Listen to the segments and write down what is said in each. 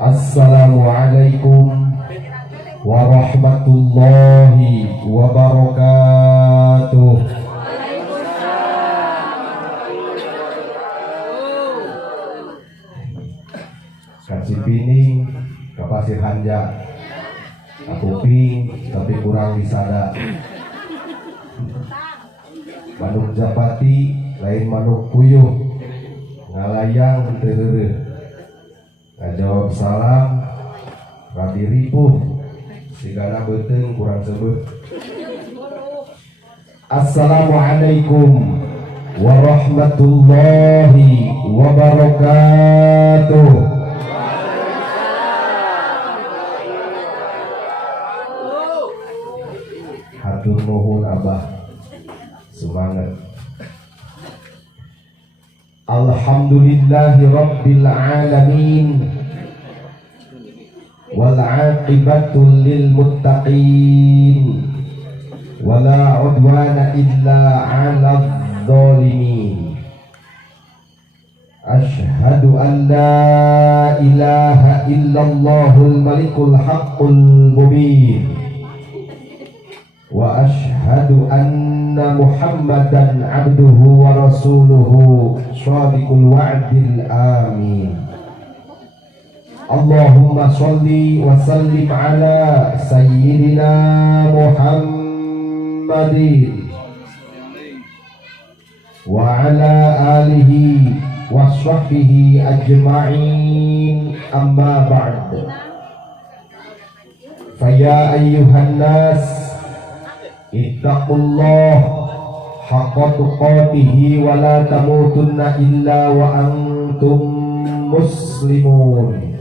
Assalamualaikum warahmatullahi wabarakatuh. Kasih pining ke Pasir Hanja, kuping tapi kurang disada. Manuk Japati lain manuk puyuh, ngalayang tereureut. Ngajawab salam radi ripuh, sigana beuteung kurang sebut. Assalamualaikum warahmatullahi wabarakatuh. Hatur nuhun Abah, semangat. Alhamdulillahi rabbil alamin, wal aqibatu lil muttaqin, wala udwana illa 'alal zalimin. Asyhadu an la ilaha illallahul malikul haqqul mubin, wa asyhadu anna Muhammadan abduhu wa rasuluhu shadiqul wa'dil amin. Allahumma sholli wa sallim ala sayyidina Muhammadin wa ala alihi wa sahbihi ajma'in, amma ba'd. Faya ayyuhan nas ittaqullah haqqa tuqatihi wa la tamutunna illa wa antum muslimun.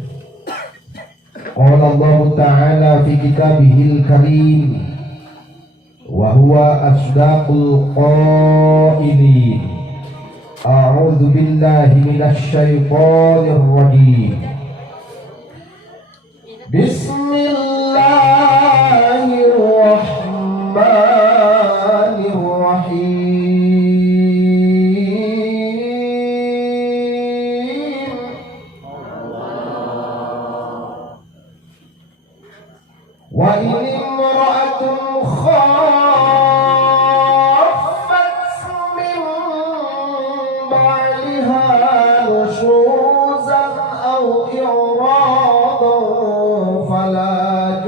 Qala Allah Ta'ala fi kitabihil karim wa huwa asdaqul qailin. A'udzu billahi minasy syaithanir rajim. Bismillahirrahmanirrahim. Wa in imra'atun khaffat min ba'liha nushuzan aw i'radan fala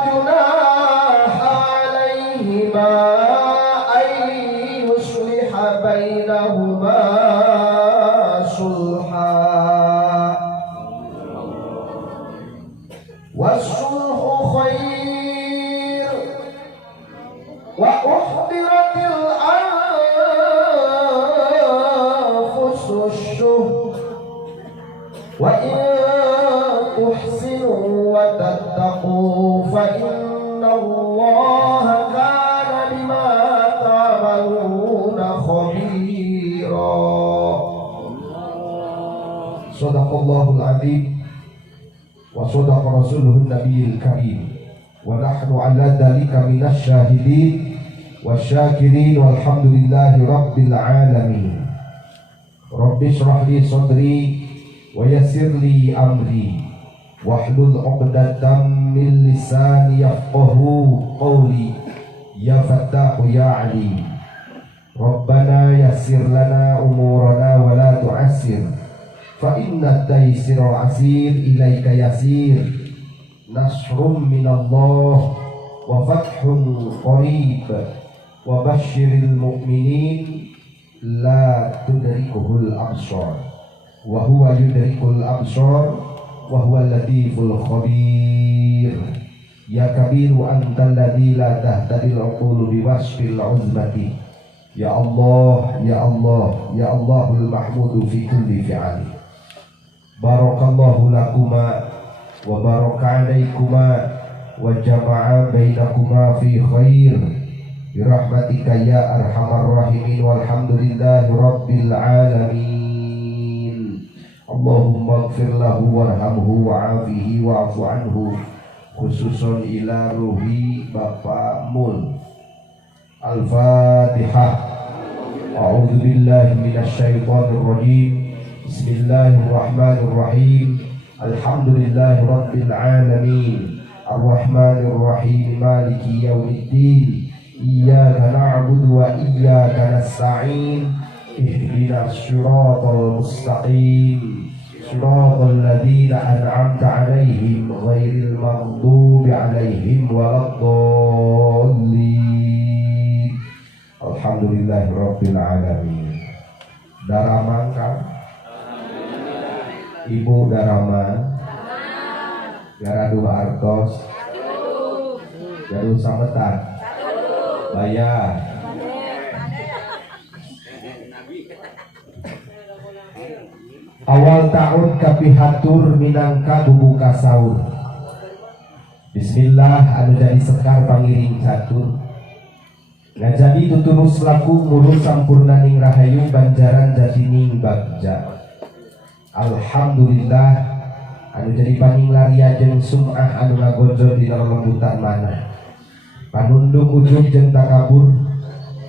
junah alaihima ay yusliha bainahuma sulha wasulhu khair wa uhdiratil anfusus syuh wa in tuhsinu wa tattaqu fa innallaha kana bima ta'maluna khabira. Shadaqallahul adzim wa shadaqa rasuluhun nabiyil karim wa nahnu ala dzalika minasy syahidin wasyakirin walhamdulillahi rabbil alamin. Rabbi shrah li sadri wa yassir li amri wahlul 'uqdatam min lisani yafqahu qawli. Ya Fattahu ya Alim, Rabbana yassir lana umurana wa la tu'assir, fa inna taysira asir ilaika yasir. Nasrun minallah wa fathun qarib wa basyiril mu'minin la tudrikuhul absar wa huwa yudrikul absar wa huwa latiful khabir. Ya kabiru antal ladzi la tahtadil uqulu biwasfil uzmati. Ya Allah, ya Allah, ya Allahul mahmudu fi kulli fi'ali. Barakallahu lakuma wa baraka alaikuma wa jama'a bainakuma fi khair bi rahmatika ya arhamar rahimin walhamdulillahi rabbil alamin. Allahumma ighfir lahu warhamhu wa'afihi wa'fu anhu khususon ila ruhi Bapak Mul. Al-Fatihah. A'udzu billahi minasyaitonir rajim. Bismillahirrahmanirrahim. Alhamdulillahi rabbil alamin. Ar-Rahmanir Rahim. Maliki yaumiddin. Iyyaka na'budu wa iyyaka nasta'in. Ihdinas siratal mustaqim. Siratal ladzina an'amta 'alaihim ghairil maghdubi 'alaihim waladdallin. Alhamdulillahirabbil alamin. Darama kan? Ibu Darama. Garadu artos. Gardu sametan. Bayar. Awal tahun kapihatur minangka bubuka sahur. Bismillah anu jadi sekar pangiring catur. Ngajadi tuturus laku mulu sampurna ning rahayu banjaran jatining bagja. Alhamdulillah anu jadi paning laria jeung sum'ah anu ngagonjol dina lembutan mana. Panundung ujug jeung takabur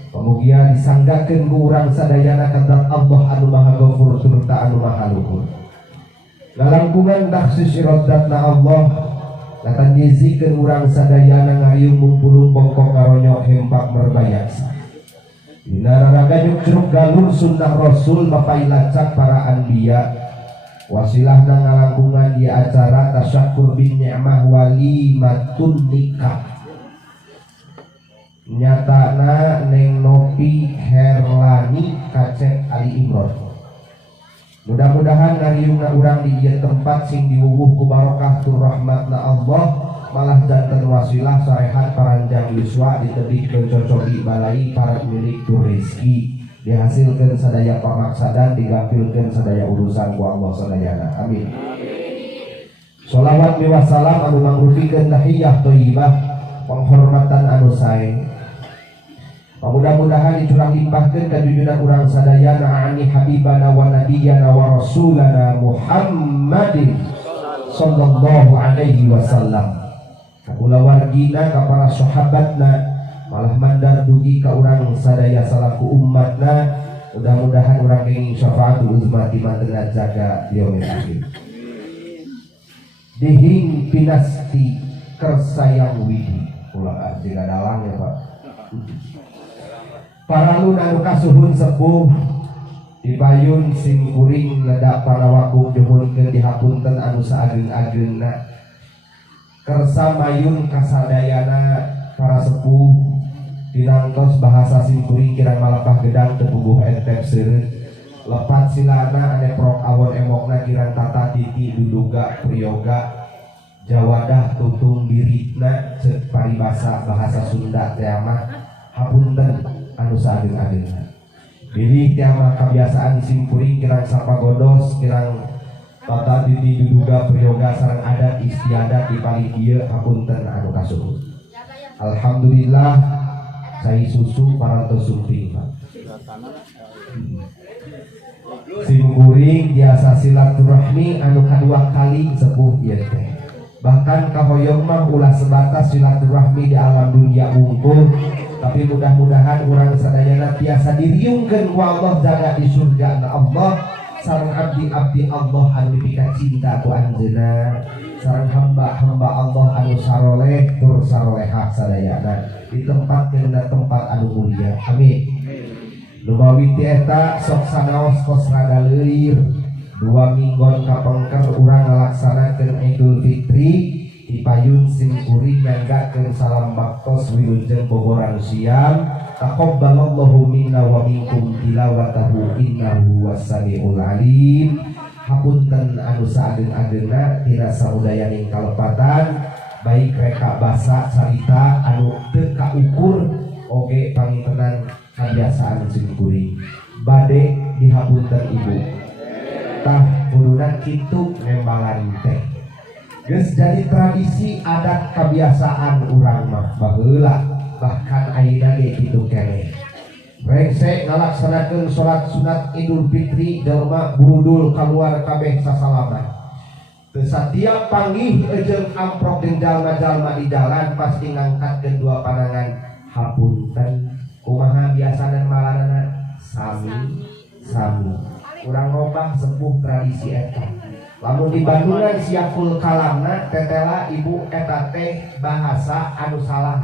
pamugia disanggakeun ku urang sadayana kadak Allah anu Maha Ghafur tur anu Maha Luhur. Lalangkungan taksis irodatna Allah latan nyizikeun urang sadayana ngayung mumpulung bongkok karonyok hempak merbayasa. Dina raraga nyuk galur sunnah Rasul mapailacak para anbiya. Wasilahna ngalangkungan di acara tasyakur bin ni'mah walimatun nikah. Nyatana Neng Nopi Herlani Kacet Ali Imron. Mudah-mudahan ngariungna urang di ieu tempat sing diwuwuh ku barokah tur rahmatna Allah malah janten wasilah sarehat paranjang yuswa ditebihkeun cocoki balai para milik tur rezeki dihasilkeun sadaya pamaksadan digampilkeun sadaya urusan ku Allah sadayana amin. Sholawat wa salam anu mangrupikeun tahiyah thayyibah penghormatan anu sae. Mudah-mudahan dicurah limpahkeun ka junjungan urang sadayana ani habibana wa nabiyana wa rasulana Muhammadin sallallahu alaihi wasallam. Ka kulawargina ka para sahabatna malah mandar dugi ka urang sadaya salaku ummatna. Mudah-mudahan urang kenging syafaatul uzma di mantenna jaga yaumil akhir. Dihing pinasti kersayang widi ulah jiga dalang ya Pak. Paralun anu kasuhun sepuh dipayun sim kuring ledak para wakub nyuhunkeun dihapunten anu saageng-agengna kersa mayun kasadayana para sepuh dinangtos bahasa sim kuring kirang malapah gedang teu puguh entep seureut lepat silana ane prok awon emokna kirang tata titi duduga priyoga jawadah tutung dirikna ceuk paribasa bahasa Sunda teh mah hapunten anu saageng-agengna. Bilih teh mah kebiasaan sim kuring kirang sapagodos kirang tata titi duduga priyoga sareng adat istiadat di paling ieu hapunten anu kasuhun. Alhamdulillah cai susu parantos sumping Pak. Sim kuring biasa silaturahmi anu kadua kali sepuh ieu teh. Bahkan kahoyong mah ulah sebatas silaturahmi di alam dunia unggul, tapi mudah-mudahan urang sadayana tiasa diriungkeun ku Allah jaga di surga Allah sareng abdi-abdi Allah anu dipika cinta ku anjeunna sareng hamba-hamba Allah anu saroleh tur sarolehah sadayana ditempatkeun di tempat anu mulia amin. Lumawi ti eta sok sanaos kos rada leuir 2 minggon kapengker urang ngalaksanakeun Idul Fitri dipayun sim kuring nyanggakeun salam baktos wilujeng boboran siam taqabbalallahu minna wa minkum tilawatahu innahu was-sami'ul alim. Hapunten anu saageng-agengna tirasa udayaning kalepatan baik reka basa carita anu teu kaukur oge pangintenan kabiasaan sim kuring bade dihapunten ibu tah kuduna kitu nembalan teh geus jadi tradisi adat kebiasaan urang mah baheula bahkan ayeuna ge kitu keneh rengse ngalaksanakeun salat sunat Idul Fitri jelema burudul kaluar kabeh sasalaman Setiap panggih jeung amprok jeung jalma-jalma di jalan pasti ngangkat kedua pandangan hapunten. Kumaha biasana malanana sami urang robah sepuh tradisi eta. Lamun di Bandungan siakul kalamna tetela ibu eta teh bahasa anu salah.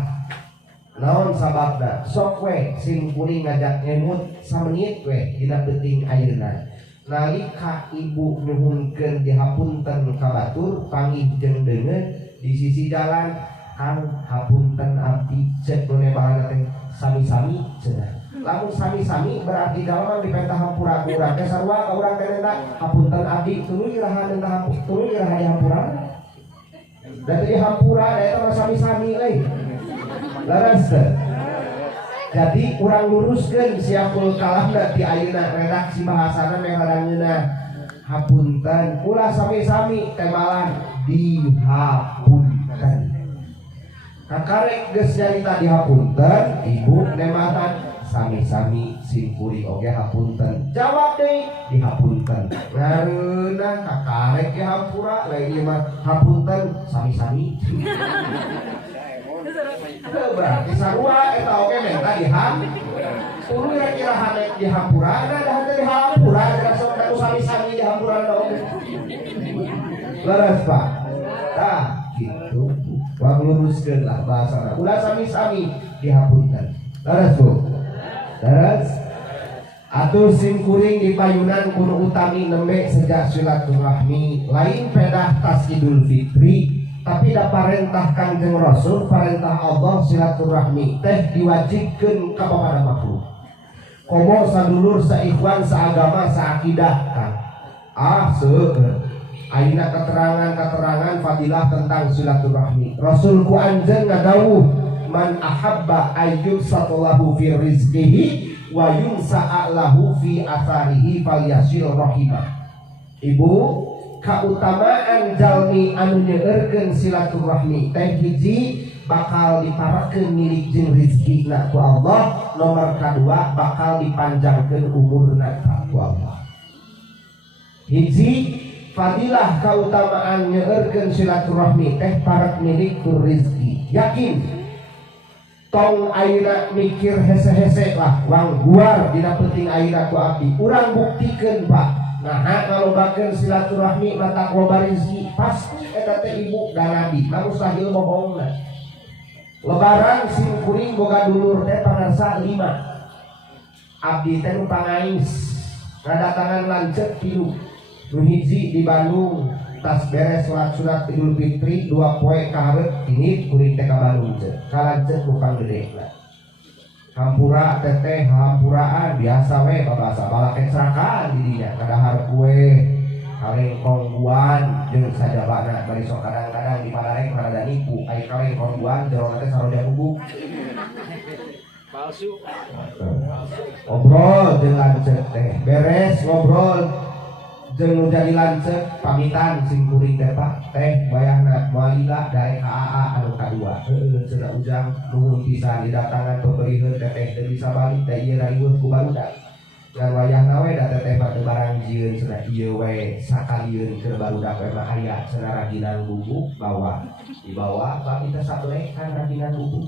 Naon sababna? Sok we sing kuring ngajak ngemut samenit we dina penting ayeuna. Nalika ibu nuhunkeun dihapunten ka batur panggih jeung deungeun di sisi jalan kang hapunten abdi cek nu nebahanna teh sami-sami cenah. Lamun sami-sami berarti jalma dipentah hampura urang teh sarua ka urang teh hapunten abdi tuluy iraha di hampura. Da teh hampura da eta mah sami-sami euy. Laras teh. Jadi kurang luruskan siapul kalamna ti ayeuna redaksi bahasana mengharangeuna hapunten ulah sami-sami temalan dihapunten. Kakarek geus nyarita dihapunten ibu nematan sami-sami simkuring oge hapunten. Jawab deui dihapunten. Ngareuna kakarek ge hampura lain ieu mah hapunten sami-sami. Berarti sarua eta oge menta diham tuluy kira hane dihampura da hante dihampura da sok da sami-sami dihampura da oge leres Pak tah kitu wa luruskeun lah bahasana ulah sami-sami dihapunten leres Bu leres atuh sim kuring di payunan kudu utami nembe sejak silaturahmi lain pedah tas Idul Fitri tapi da parentah Kangjeng Rasul parentah Allah silaturahmi teh diwajibkeun ka babada makhluk komo sadulur saikhwan saagama saakidah kan seueur ayeuna keterangan fadilah tentang silaturahmi Rasul ku anjeun ngadawuh man ahabba ayyub sallallahu fi rizqihi wa yunsa'a lahu fi atharihi falyasil rahimah. Ibu kautamaan jalmi anu nyeueurkeun silaturahmi teh hiji bakal diparakeun milik jeung rezekina ku Allah, nomor kadua bakal dipanjangkeun umurna ku Allah. Hiji fadilah kautamaan nyeueurkeun silaturahmi teh parak milik ku rezeki. Yakin tong ayeuna mikir hese-hese lah wang guar dina penting ayeuna ku abdi urang buktikeun Pak. Nah, kalau bagian silaturahmi mata loba rezeki pasti eta teh ibu dan nabi mustahil bohongna. Lebaran sim kuring boga dulur teh pangarsa 5. Abdi teh nu pangais ngadatangan lanceuk 3. Nu hiji di Bandung tas beres surat Idul Fitri 2 poe kahareup ini kuring teh ka Bandung teh. Kalanceuk nu panggedena. Hampura teteh hampuraan biasa we babasa balak kecelakaan di dinya kadahar kue kaleng kongguan jeung sajabana bari sok kadang-kadang di padarek rada nipu ai kaleng kongguan jero teh saroja bubuk palsu ngobrol jeung lanceuk teh beres ngobrol jeung nu jadi lanceuk pamitan sing kuring teh Pak teh bayangna moalila daek HAA anu kadua heueuh cenah ujang nuhun pisan didatangan peupeurieun teteh teu bisa balik teh ieu rariweuh ku barudak ngan wayahna we da teteh bade barang jieun cenah ieu we sakalieun keur barudak we mah aya cenah raginan bubuk dibawa bami teh sabelekan raginan bubuk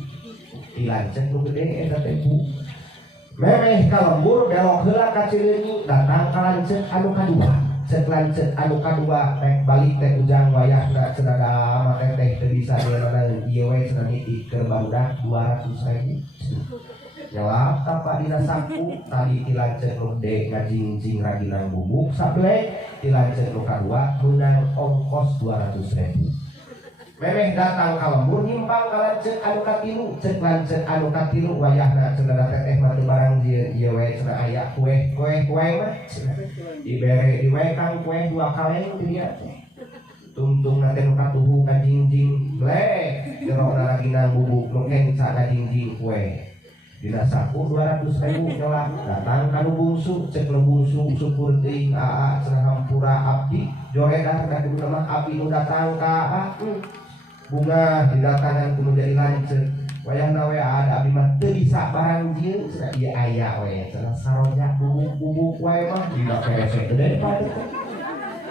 di lanceuk nu gede eta teh Bu memeh ka lembur belok heula ka Cileunyi datang ka lanceuk anu kadua cek lanceuk anu kadua teh balik teh ujang wayahna cenah da mah teh teu bisa dieunana ieu we cenah nitih keur barudak 200.000 nyelap apa dina saku tadi ti lanceuk nu gede ngajingjing raginan bubuk sablek ti lanceuk nu kadua meunang ongkos 200.000 memeh datang ka lembur nyimpang ka lanceuk anu katilu cek lanceuk anu katilu wayahna cenah teteh mah teu barang ieu we cenah aya kue mah dibere diwekang kue 2 kaleng di dieu teh tungtung nanti nu katuhu ka jingjing blek jerona raginan bubuk nu kenca ka jingjing kue dina saku 200.000 nyelak datang ka nu bungsu cek nu bungsu syukur teuing aa cenah hampura abdi joedah da kudu mah abdi nu datang ka bunga didatangan kudu jadi lanceuk wayahna we ada abdi mah teu bisa barang jieu cenah ieu aya we cenah saroja bubuk we mah dina PSE gede pade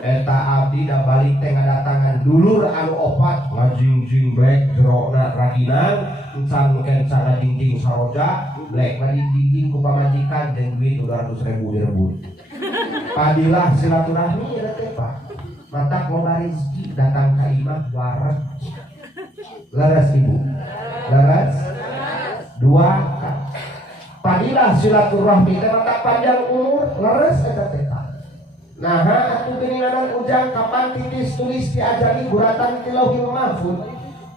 eta abdi da balik teh ngadatangan dulur anu opat ngajingjing black jerona raginan encan kencan ngajingjing saroja black ngajingjing ku pamajikan jeung duit 200.000 direbut padilah silaturahmi eta teh Pak mata loba rezeki datang ka imah waras laras ibu laras dua padilah silaturahmi teh mata panjang umur laras eta teh nah atuh geuningan ujang kapan titis tulis diajari guratan tilauhil mahfuz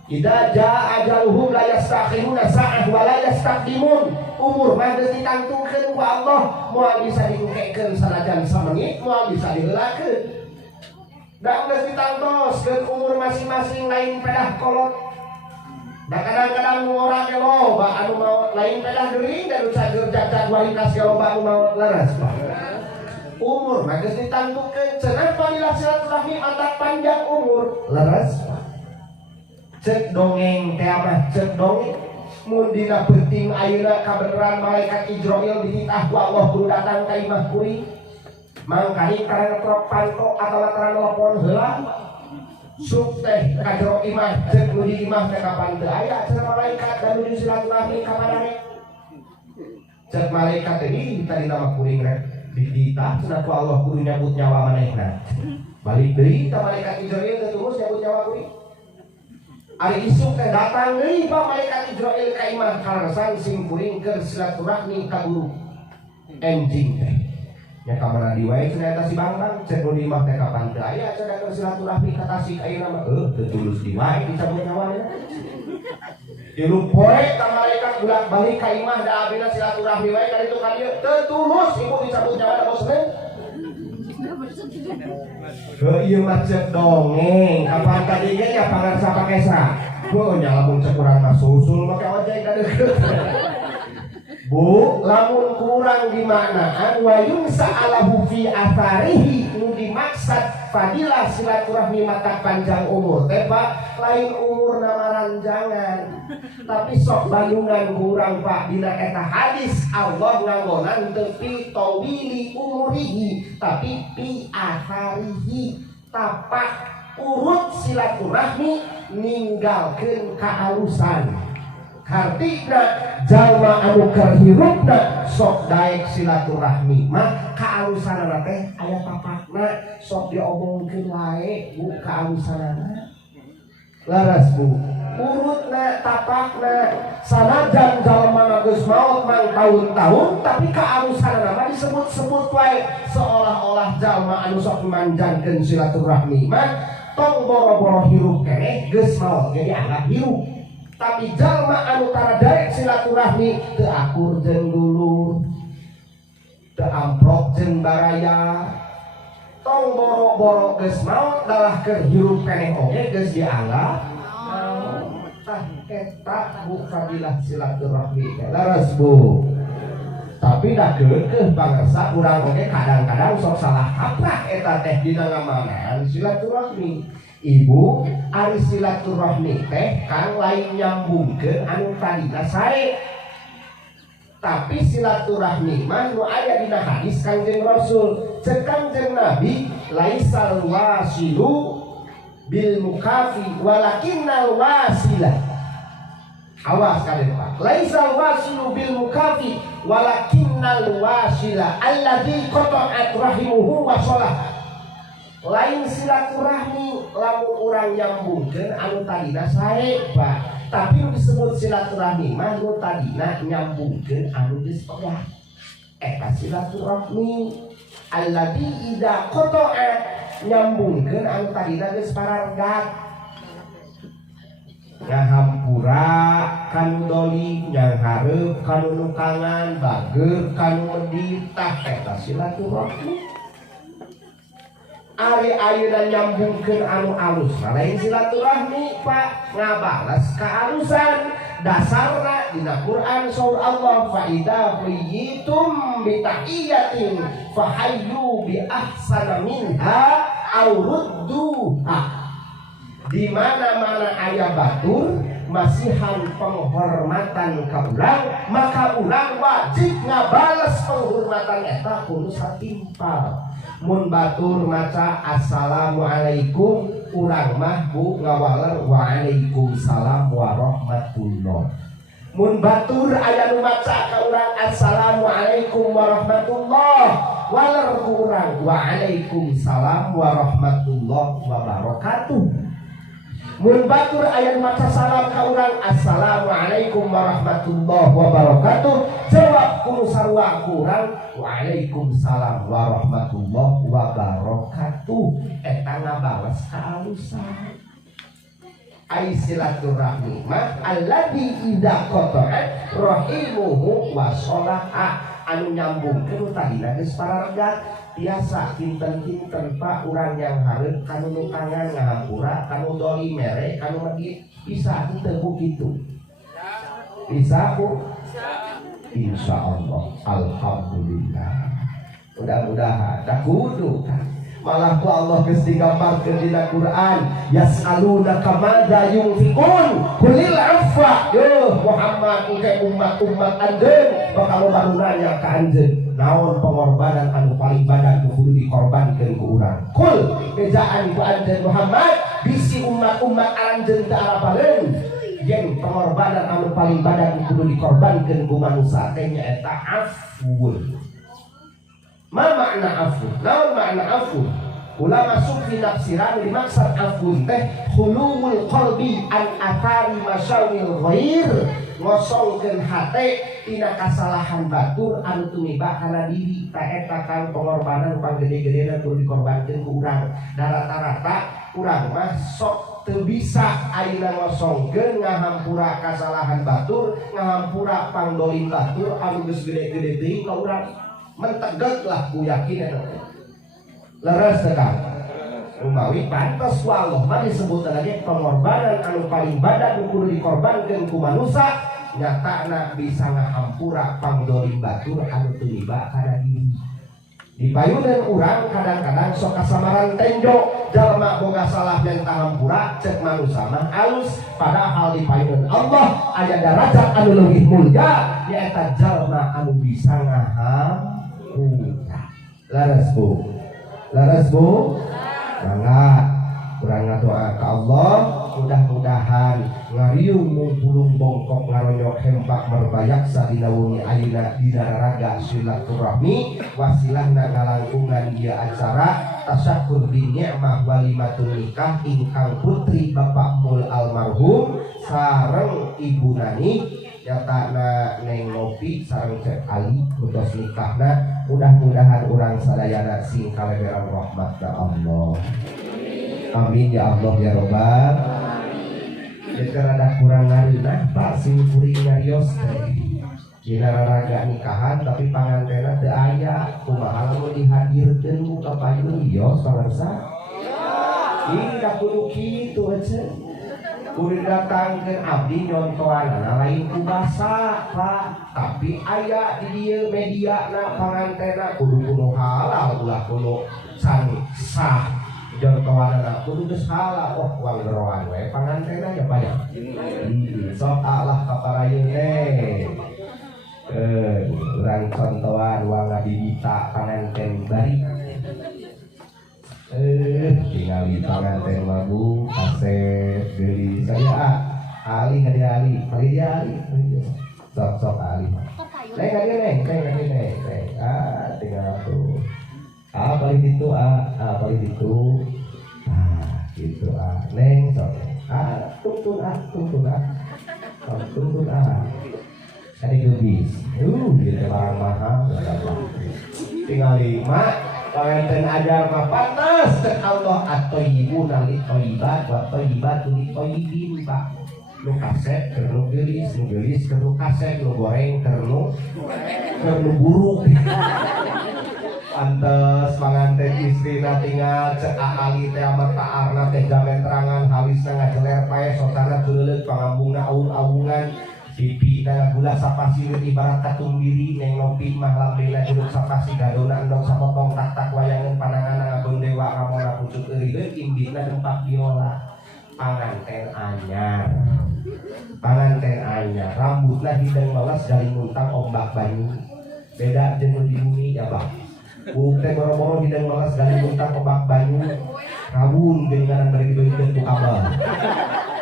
idza jaa ajaluhum la yastakhiruna sa'ah wa la yastaqdimun umur mah geus ditangtungkeun ku Allah moal bisa dikukekeun sanajan samenit moal bisa diheulakeun da geus ditangtoskeun umur masing-masing lain pedah kolot da kadang-kadang ngora ge loba anu maot lain pedah geuring dan usaha jajak walikas ge loba anu maot leres umur mah geus ditangtukeun cenah padilah silaturahmi mata panjang umur leres cek dongeng teh mah cek dongeng mun dina penting ayeuna kabeneran malaikat Israil dititah ku Allah kudu datang ka imah kuring mangkali karena trok panto atau karena telepon heula suk teh ka jero imah cek nu di imah teh kapan teu aya cenah malaikat dan nuju silaturahmi ka padane cek malaikat teh tadi nama kuring rek dititah cenah ku Allah kudu nyabut nyawa manehna balik deui ka malaikat Israil teh terus nyabut nyawa kuring ari isuk teh datang deui pa malaikat Israil ka imah karsan sing kuring keur silaturahmi ka guru enjing teh nya kamana di wae cenah eta si Bangkang cek nu di imah teh kapan teu aya cenah keur silaturahmi ka Tasik ayeuna mah teu tulus di wae dicabut nyawana tilu poe ka malaikat bulan balik ka imah da abina silaturahmi wae ka ditu ka dieu teu tulus ibu dicabut nyawa da bosna ieu mah cek dongeng kapan tadi ge nya pangarsa pake sa heuh nya lamun cek urang mah susul make ojek ka deukeut Bu lamun kurang di manaan wa yunsa alahu fi atharihi nu dimaksud fadilah silaturahmi mata panjang umur teh Pak lain umur namaranjangan tapi sok bandungan kurang Pak dina eta hadis Allah nganggonan teu fi tawili umurihi tapi fi atharihi tapak urut silaturahmi ninggalkeun kaalusan hartina jalma anu keur hirupna sok daek silaturahmi mah kaalusanana teh aya papakna sok diomongkeun wae Bu kaalusanana laras Bu urutna tapakna sanajan jalma geus maot mang tahun-tahun tapi kaalusanana mah disebut-sebut wae seolah-olah jalma anu sok manjankeun silaturahmi mah tong boro-boro hirup keneh geus maot jadi anggap hirup tapi jalma anu tara daek silaturahmi teu akur jeung dulur teu amprok jeung baraya tong boro-boro geus maot dalah keur hirup keneh oge geus dianggap tah eta Bu fadilah silaturahmi laras Bu tapi dah keukeuh bangsa urang oge kadang-kadang sok salah kaprah eta teh dina ngamanan silaturahmi Ibu ari silaturahmi teh kan lain nyambungkeun anu tadina sae tapi silaturahmi mah nu aya dina hadis Kangjeng Rasul cek Kangjeng Nabi laisal wasilu bil mukafi walakinnal wasilah awas kalian Pak laisal wasilu bil mukafi walakinnal wasilah alladzi qata'at rahimuhu wa shalah lain silaturahmi lamun urang nyambungkeun anu tadina sae Pak tapi nu disebut silaturahmi mah nu tadina nyambungkeun anu geus pegat eta silaturahmi alladzi idza qata'a nyambungkeun anu tadina geus parargat ngahampura kanu doli nyanghareup kanu nukangan bageur kanu medit tah eta silaturahmi ari ayeuna nyambungkeun anu alus lain silaturahmi Pak ngabales kaalusan dasarna dina Quran surah Allah fa idza huyitum bi tahiyatin fahayyu bi ahsana minha aw rudduha di mana-mana aya batur masihan penghormatan ka urang, maka urang wajib ngabales penghormatan eta kudu satimpal. Mun batur maca assalamualaikum, urang mah bu ngawaler waalaikumsalam warahmatullah. Mun batur aya nu maca ka urang assalamualaikum warahmatullah, waler ku urang waalaikumsalam warahmatullah wabarakatuh. Mun batur aya maca salam ka urang assalamualaikum warahmatullahi wabarakatuh, jawab ku sarua urang waalaikumsalam warahmatullahi wabarakatuh, eta ngabales ka alusan. Ai silaturahmi mah alladzi idza qata'at rahimuhu wa sholaha, anu nyambungkeun tadina geus parargat. Biasa kinten-kinten pak urang yang hareup kanu nu kangen ngahampura, kanu doli mere, kanu medit bisa teu kitu. Bisa Bu? Insyaallah. Alhamdulillah. Mudah-mudahan da kudu kan. Malah ku Allah geus digambarkeun dina Quran, yas'alunaka madza yunfiqun qulil afwa. Yo Muhammad ke umat-umat anjeun bakal baru nanya ka anjeun, naon pengorbanan anu paling badan kudu dikorbankeun ku urang. Qul bejaan ku anjeun Muhammad bisi umat-umat anjeun teu arapaleun yen pengorbanan anu paling badan kudu dikorbankeun ku manusia teh nyaeta afwun. Ma makna afu? Naon makna afu? Ulama sufi nafsiran dimaksud afun teh khulul qalbi an athari masyawil ghair, ngosongkeun hate tina kasalahan batur anu tumiba kana diri. Ta eta kan pengorbanan pang gede-gedena kudu dikorbankeun ku urang. Da rata-rata urang mah sok teu bisa ayeuna ngosongkeun ngahampura kasalahan batur, ngahampura pangdolim batur anu geus gede-gede teuing ka urang. Mentegak lah ku yakin eta leres tekan umawi pantas ku Allah mah disebut lagi pengorbanan anu paling badan kudu dikorbankeun ku manusia, nyatana bisa ngahampura pangdolim batur anu tumiba kana diri. Di payuneun urang kadang-kadang sok kasamaran tenjo jalma boga salah yang tahampura cek manusia mah alus, padahal di payuneun Allah aya derajat anu leuwih mulya nyaeta jalma anu bisa ngahampura. Laras Bu, laras Bu, bangga kurang doa ke Allah, mudah-mudahan ngariung mumpulung bongkok ngaronyok hempak merbayak sadina wengi ayeuna dina raga silaturahmi wasilahna ngalangkungan ieu acara tasyakur bi ni'mah walimatul nikah ingkang putri Bapak Mul almarhum sareng Ibu Nani nyatana Neng Nopi sareng Cek Ali kudos nikahna. Mudah-mudahan urang sadayana sing kaleberan rahmat ka Allah. Amin ya Allah ya Rabbal. Jadi rada kurang ngareunah Pak sing kuring ngarios teh. Dina raraga nikahan tapi pangantena teu aya, kumaha lamun dihadirkeun ku ka payun ios pamirsa? Ih da kudu kitu eceun. Kudu datangkeun abdi nyontoanana lain ku basa Pak, tapi aya di dieu mediana pangantena kudu halal ulah kudu sah jontoanana kudu geus halal. Oh wanggeroan we pangantena ya Pak ya. Sok Allah kaparayeun teh. Urang contohan wangga dibita panganten bari. Tinggal di panganten lagu kaset beli saya Ali ngadi Ali kali dia Ali sok Ali neng ngadi neng tinggal tuh paling itu paling itu gitu neng sok tuntun ada gebis gitu barang mahal tinggal 5 panganten ajar mah pantas ke Allah at-thayyibun lit-thayyibat wa thayyibat lit-thayyibin Pak. Nu kaset keur nu geulis keur nu kaset nu goreng keur nu buruk. Pantes panganten istrina tinggal cek Ali teh amat taarna teh jamet terangan halisna ngajeler pae sosana teuleuk pangambungna aung-aungan. Pipi dan gula sapasi ibarat katung diri Neng Nopi mah lambena jeruk sapasi gadona endong sapotong tak wayangan panangan ngabeng dewa ramona pucuk eurigeun imbina dempak biola. panganten anyar. Panganten anyar rambutna hidung melas dari muntang ombak banyu. Beda jeung di bumi ya Bang. Buk teh boro-boro hidung melas dari muntang ombak banyu. Kawun geuningan bari dibeungkeun ku kabel.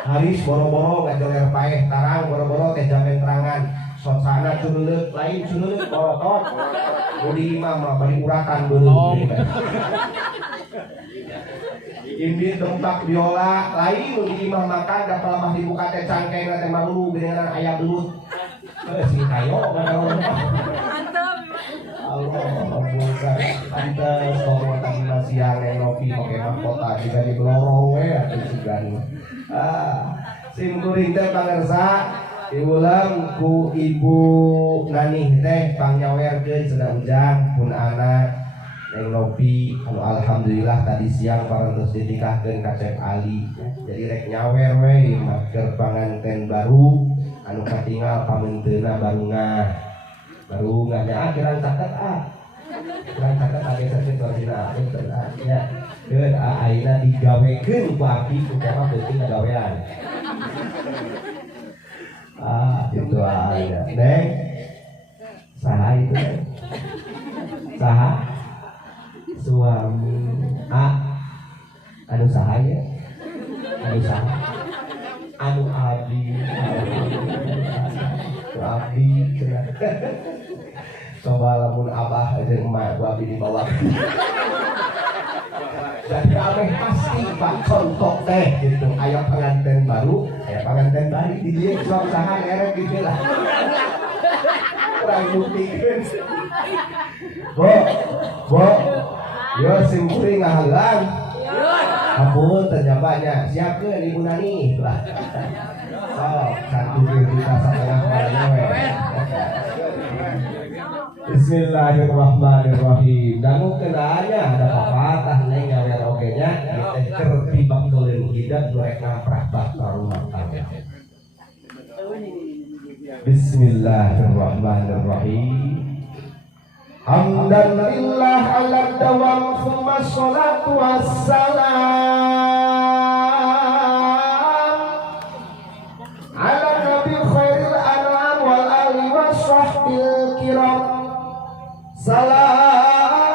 Haris boro-boro ngajoler paeh tarang boro-boro teh jamen terangan. Sosana cureuleuk lain cureuleuk borotot. Nu di imah mah bari urakan beuleuh. Imbit tempat biola lain nu di imah makan da pelamah dibuka teh cangkengna teh malu geuningan aya belut. Sing kayo ngadaon. Allah buka pantes pemotong siang yang ngopi pakai mahkota juga di belorong we atuh sigan. Sim kuring teh pangersa diulang ku ibu Nani teh pangnyawerkeun cenah ujang pun anak neng ngopi anu alhamdulillah tadi siang parantos dinikahkeun ka Chef Ali. Jadi rek nyawer we keur panganten baru anu katinggal pamenteuna baru nganya kirang caket kirang caket age sakit ordina ya keun ayeuna digawekeun ku abdi ku mah penting ngagawean itu aja neng saha itu saha suami anu saha ya anu saha anu abdi coba lamun abah aja emak gua abdi di bawah. Jadi abah pasti pak contoh teh gitu. Aya pengantin baru di dia sok saha erek gitu lah. Kurang buktikan. Bo, yo sing kuring ngahalang. Ampun ternyapanya siapkeun Ibu Nani lah. Oh, 1 juta setengah we. Bismillahirrahmanirrahim. Dangu kenanya ada pepatah neng ngawer oge nya teh keur tibak keuleun hidup durek namprak bakal rumah tangga. Bismillahirrahmanirrahim. Hamdan lillah ala dawam summa sholatu wassalam ala nabi khairil anam wal ali washabbil kiram. Salam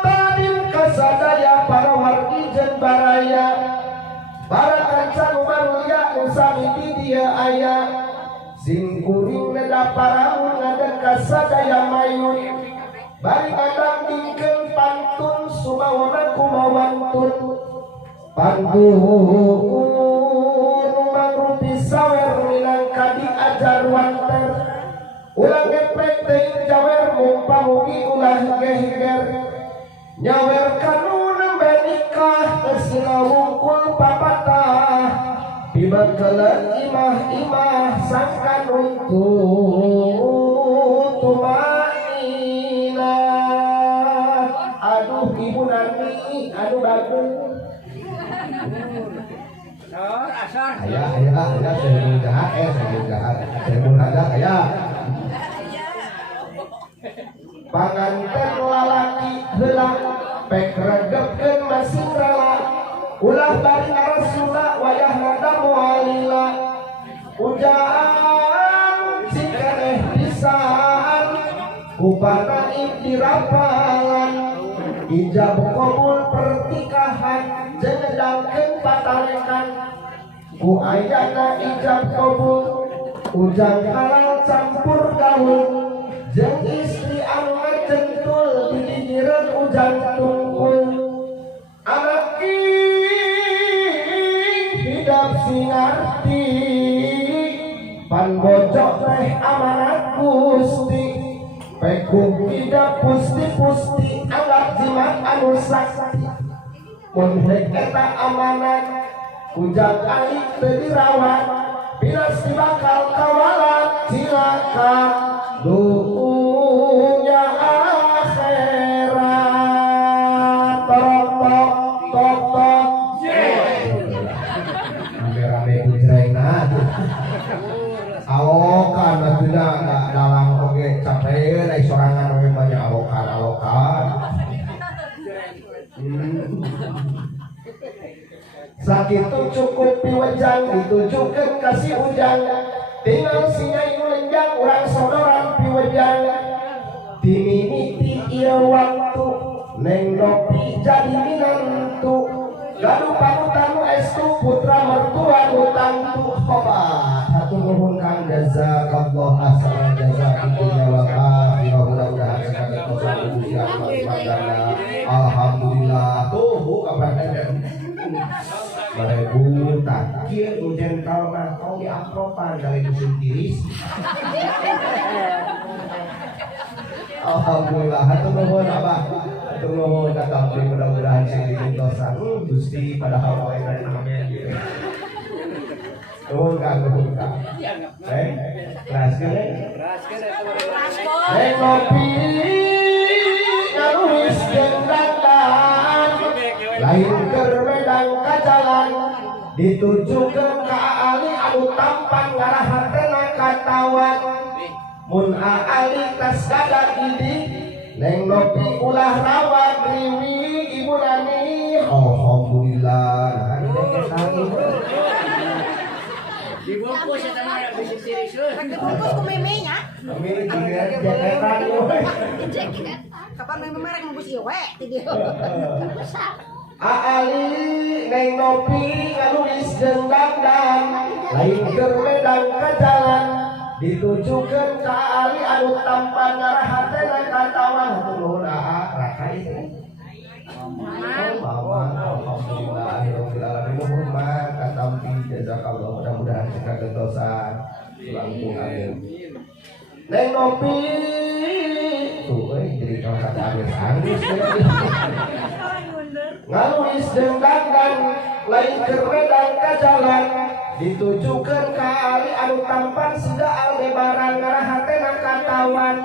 tadim kasadaya para wargi jeung baraya para kancan manulia usami di dia aya sing kuring neda paraun ngadan kasadaya mayun bari adang dikeun pantun sumawana kumawantun pantun mangrupi sawer minangka diajar wanter ulang geprek teuing jawer mumpamugi ulah geger nyawer kanu nembe nikah kesina wungkul papatah pibangkeun imah-imah sangkan untuk tumanina. Aduh Ibu Nani aduh bagus ayah saya jahat ayah panganten lalaki heula pek regepkeun masing rela ulah bari arasula wayah nada moalila ujaan sikareh pisan kupana ibdirapalan ijab qabul pertikahan jenedangkeun patarekan ku ayana ijab qabul ujang halal campur gaul jeung istri anu ngacentul dididireun ujang tungkul anak hidup singarti pan bojok teh amanat Gusti pekung hidup pusti-pusti anggap jimat anu sakti mun rek eta amanat ujang alik teu dirawat pilas bakal kawalat cilaka dunia akhirat tok rame-rame bujrengna awokan atuna dalang oge capeun ai sorangan we banyak awokan Sakitu cukup piwejang ditujukan kasih ujang tinggal si nyai lenjang urang sodoran piwejang dimimiti ieu waktu neng dopi jadi minantu gaduh panutan estu putra mertua nutantu khobat hatur nuhun kang jazakallah asal jazak dunya wal akhirah mudah-mudahan sakit dosa Gusti Allah magana alhamdulillah tuh kapan barebu takir ujian kalmah kau di apropan dari musim tiris alhamdulillah hatur nuhun abah hatur nuhun katampi mudah-mudahan sing dipuntosan Gusti padahal wae dari namanya gitu nuhun kang raskeun ngopi ngaruis jeung dandan lain keur medang kajalan ditujukeun ka ali anu tampan ngarahatena katawan mun ali tas kada gidi neng ngopi ulah rawat riwi ibu nani alhamdulillah dibungkus ya teman ya bisik serius dibungkus ku memenya meme jaketan kapan meme merek membus ieu we ti dieu Ali neng ngopi ngaluis jeung dandan lain keur medang ka jalan ditujukeun ka Ali anu tampan ngarahatena katawan nuhun rakai alhamdulillah rabbil alamin nuhun mah katampi jazakallah mudah-mudahan cekak gentosan langkung amin neng ngopi tuh jadi kalau kata angis ngaluis jeung dandan lain keur medang ka jalan ditujukeun ka ali anu tampan siga aldebaran ngarahatena katawan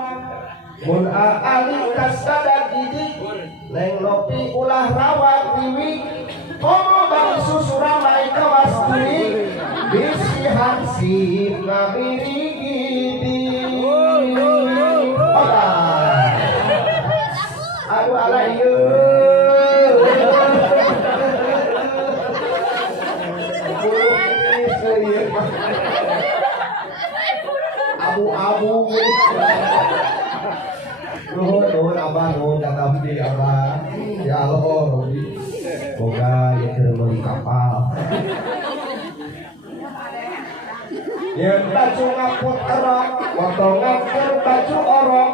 mun ali kasada gidi neng lopi ulah rawat wiwi komo bang susuramai kawasturi bisi hansip ngabiri gidi aduh alaiyu abu-abu nuhun abah nuhun katampi abah ya Allah semoga ya termeli kapal yang baju ngaput erok potongan ke baju orok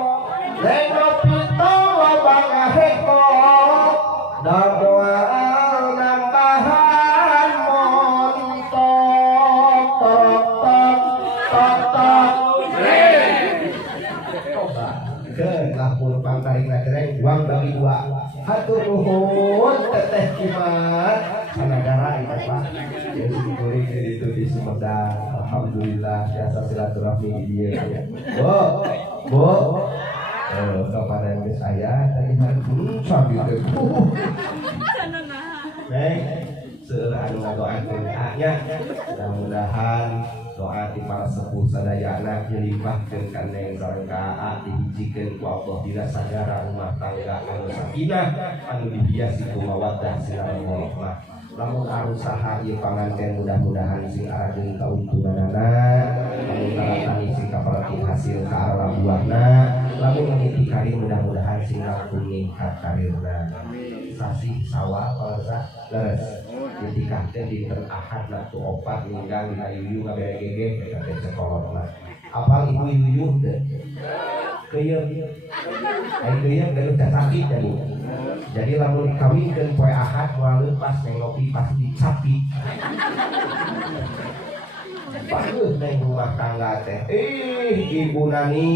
nengok pito wabang aheko dakwaan nambahan montok tok ke lapor pantai ngacereng uang bagi dua hatur nuhun teteh kimat sanagara itu pak jadi syukuri itu di Sumedang alhamdulillah biasa silaturahmi di dia ya bo kepada yang saya tadi sambil itu seorang doa doanya mudah-mudahan doa di para sepuh sadayana nyelimpahkeun ka neng sarengka dihijikeun ku Allah dina sagara rumah tangga anu sakinah anu dihiasi ku mawaddah silaturahmah lamun arusaha ieu panganten mudah-mudahan sing arageun kauntunganana lamun talatani sing kaparati hasil ka arah buahna lamun ngiti karir mudah-mudahan sing langkung ningkat karirna sasi sawah palsa leres ditikahkeun dinten Ahad natu opat ninggal dina yuyu ngabere-gege eta teh sekolotna apal ibu yuyu teh keuyeum ai keuyeum geus sakit jadi lamun kawinkeun poe Ahad moal leupas neng ngopi pasti capit bagus neng rumah tangga teh ibu nani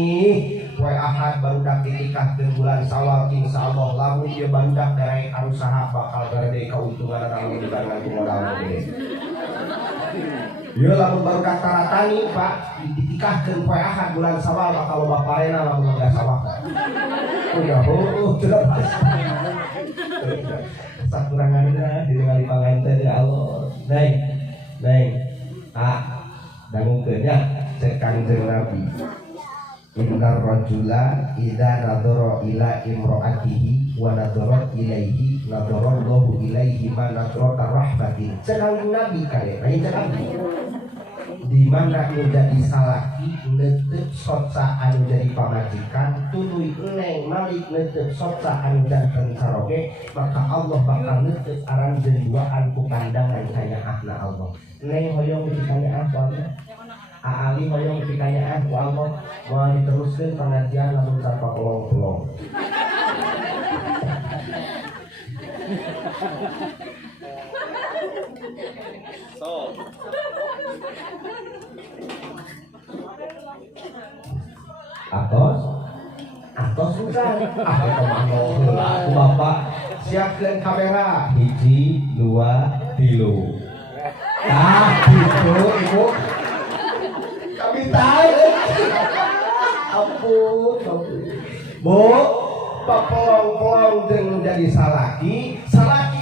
poe Ahad barudak dinikahkeun bulan Syawal insyaallah lamun ieu barudak derek arusaha bakal gede kauntungan lamun dibangan ku modal gede ieu lamun barudak taratani Pak dinikahkeun poe Ahad bulan Syawal bakal loba parena lamun enggak sawah udah jelas sakuranganna didengali panganten ya Allah neng dangukeun nya cek Kanjeng Nabi Innar rajula idza nadhara ila imra'atihi wa nadhara ilaihi nadhara Allahu ilaihi ma nadhara rahmatin. Sekali Nabi kali lain sekali. Di mana nu jadi salaki neuteup sotsa anu jadi pamajikan tuluy neng malik neuteup sotsa anu janten saroge, maka Allah bakal neuteup aran jenduaan ku pandangan kanyaahna Allah. Neng hoyong ditanya apa Allah? Ali hoyong ditanya ku Allah, mau diteruskeun pengajian lamun tanpa kolong-kolong. Atos bukan. Aku bapak siapkan kamera 1, 2, 3. Gitu ibu. Kami tahu. Ampun. Bu, pelong-pelong jeung jadi salaki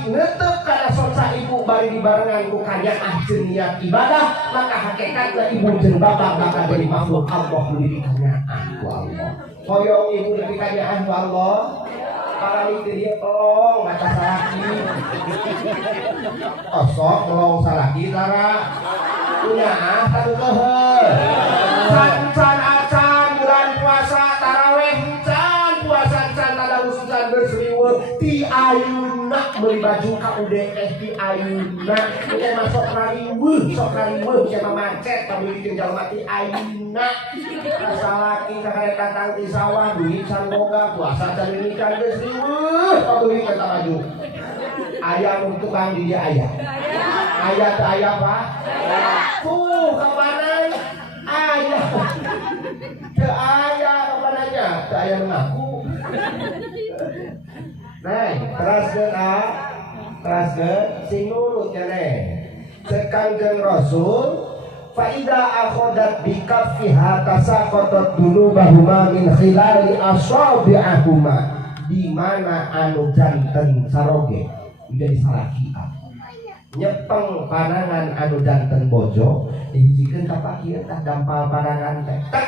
neuteup kana sotsa ibu bari dibarengan ku kanyaah jeung niat ibadah, maka hakikatna ibu jeung bapak bakal jadi makhluk Allah nu dikanyaah ku Allah. Hoyong ibu dikanyaah ku Allah. Para itu dia pelong ngaca salaki. Osok pelong salaki tara. Kunyaah tadu leuheur. Can acan bulan puasa tarawih can puasa can tadarus can berseliweung ti ayeuna meuli baju ka UDS ti ayeuna nya masuk rariweuh sok rariweuh nya macet pabeuh jeung jalma ti ayeuna salaki kakareta tang di sawah duit can boga puasa can ini can berseliweung pabeuh ka baju aya nu tukang di dia aya teu aya Pak tuh kemana ayah ke ayah kepadanya ke ayah mengaku neng teraskeun sing nurutnya neng sekanjeng Rasul faida akhodat bikaffiha tasaqatat dunubahuma min khilali asabi'ahuma, di mana anu janten saroge menjadi salaki nyepeng panangan anu janten bojo dijikeun ka pakieu tah dampal panangan teh tek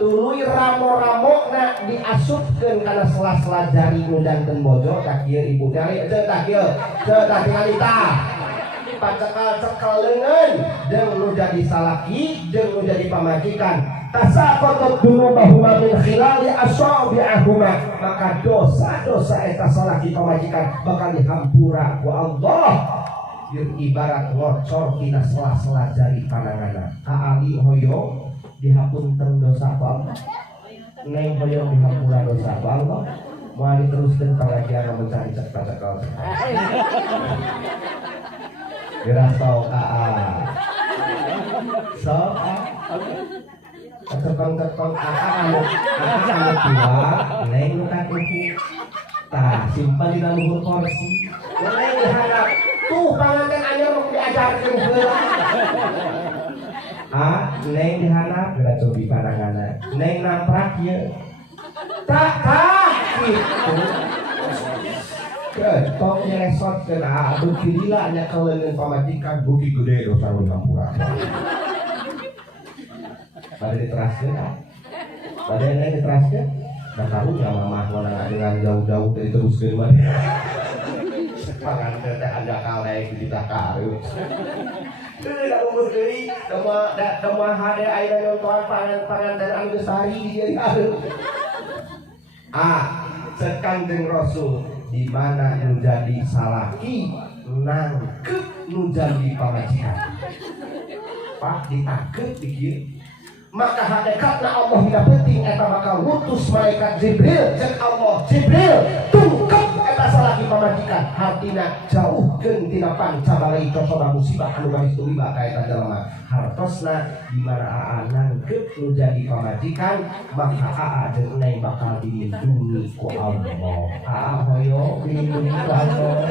tuluy ramo-ramona diasupkeun kana sela-sela jari nu janten bojo tah kieu ibu dari tah kieu tah tingali tah pacekal-cekal leungeun jeung nu jadi salaki jeung nu jadi pamajikan tasaqatat dunubahuma min khilali asabi'ahuma, maka dosa-dosa eta salaki pamajikan bakal dihampura ku Allah ibarat ngocor tina sela-sela jari pananganna. Ali hoyong dihapunten dosa ku Allah, neng hoyong dihampura dosa ku Allah. Mau diteruskeun pengajian mencari cekal-cekal. Dirasau sok tekong-tekong anu tua neng nu katipu tah simpan di dalam luhur kursi neng diharap tuh panganten anyar mau diajarkeun heula neng diharap geura cobi pananganna neng namprak ieu tak gitu ketok nyesotkeun beuki lila nya kaleungeun pamajikan beuki gede dosa nu dihampura. Pada diteraskeun pada yang diteraskeun nah karunya mamah ngonang dengan jauh-jauh dari teruskeun mah pangan teh ada kaleng di takareun teu da umur deui da hade aya nonton pangan dan anu sari di hareup sekanjeng Rasul di mana nu jadi salaki nangkep nu jadi pamajikan Pak ditangkep di kieu maka hakikatna Allah tidak penting eta bakal ngutus malaikat Jibril jeung Allah Jibril tungkep eta salaki pamajikan hartina jauhkeun tina pancabalai cocoba musibah anu geus tumiba ka eta jelema hartosna di mana nangkep nu jadi pamajikan maka jeung neng bakal dilindungi ku Allah. Hoyong dilindungi ku Allah,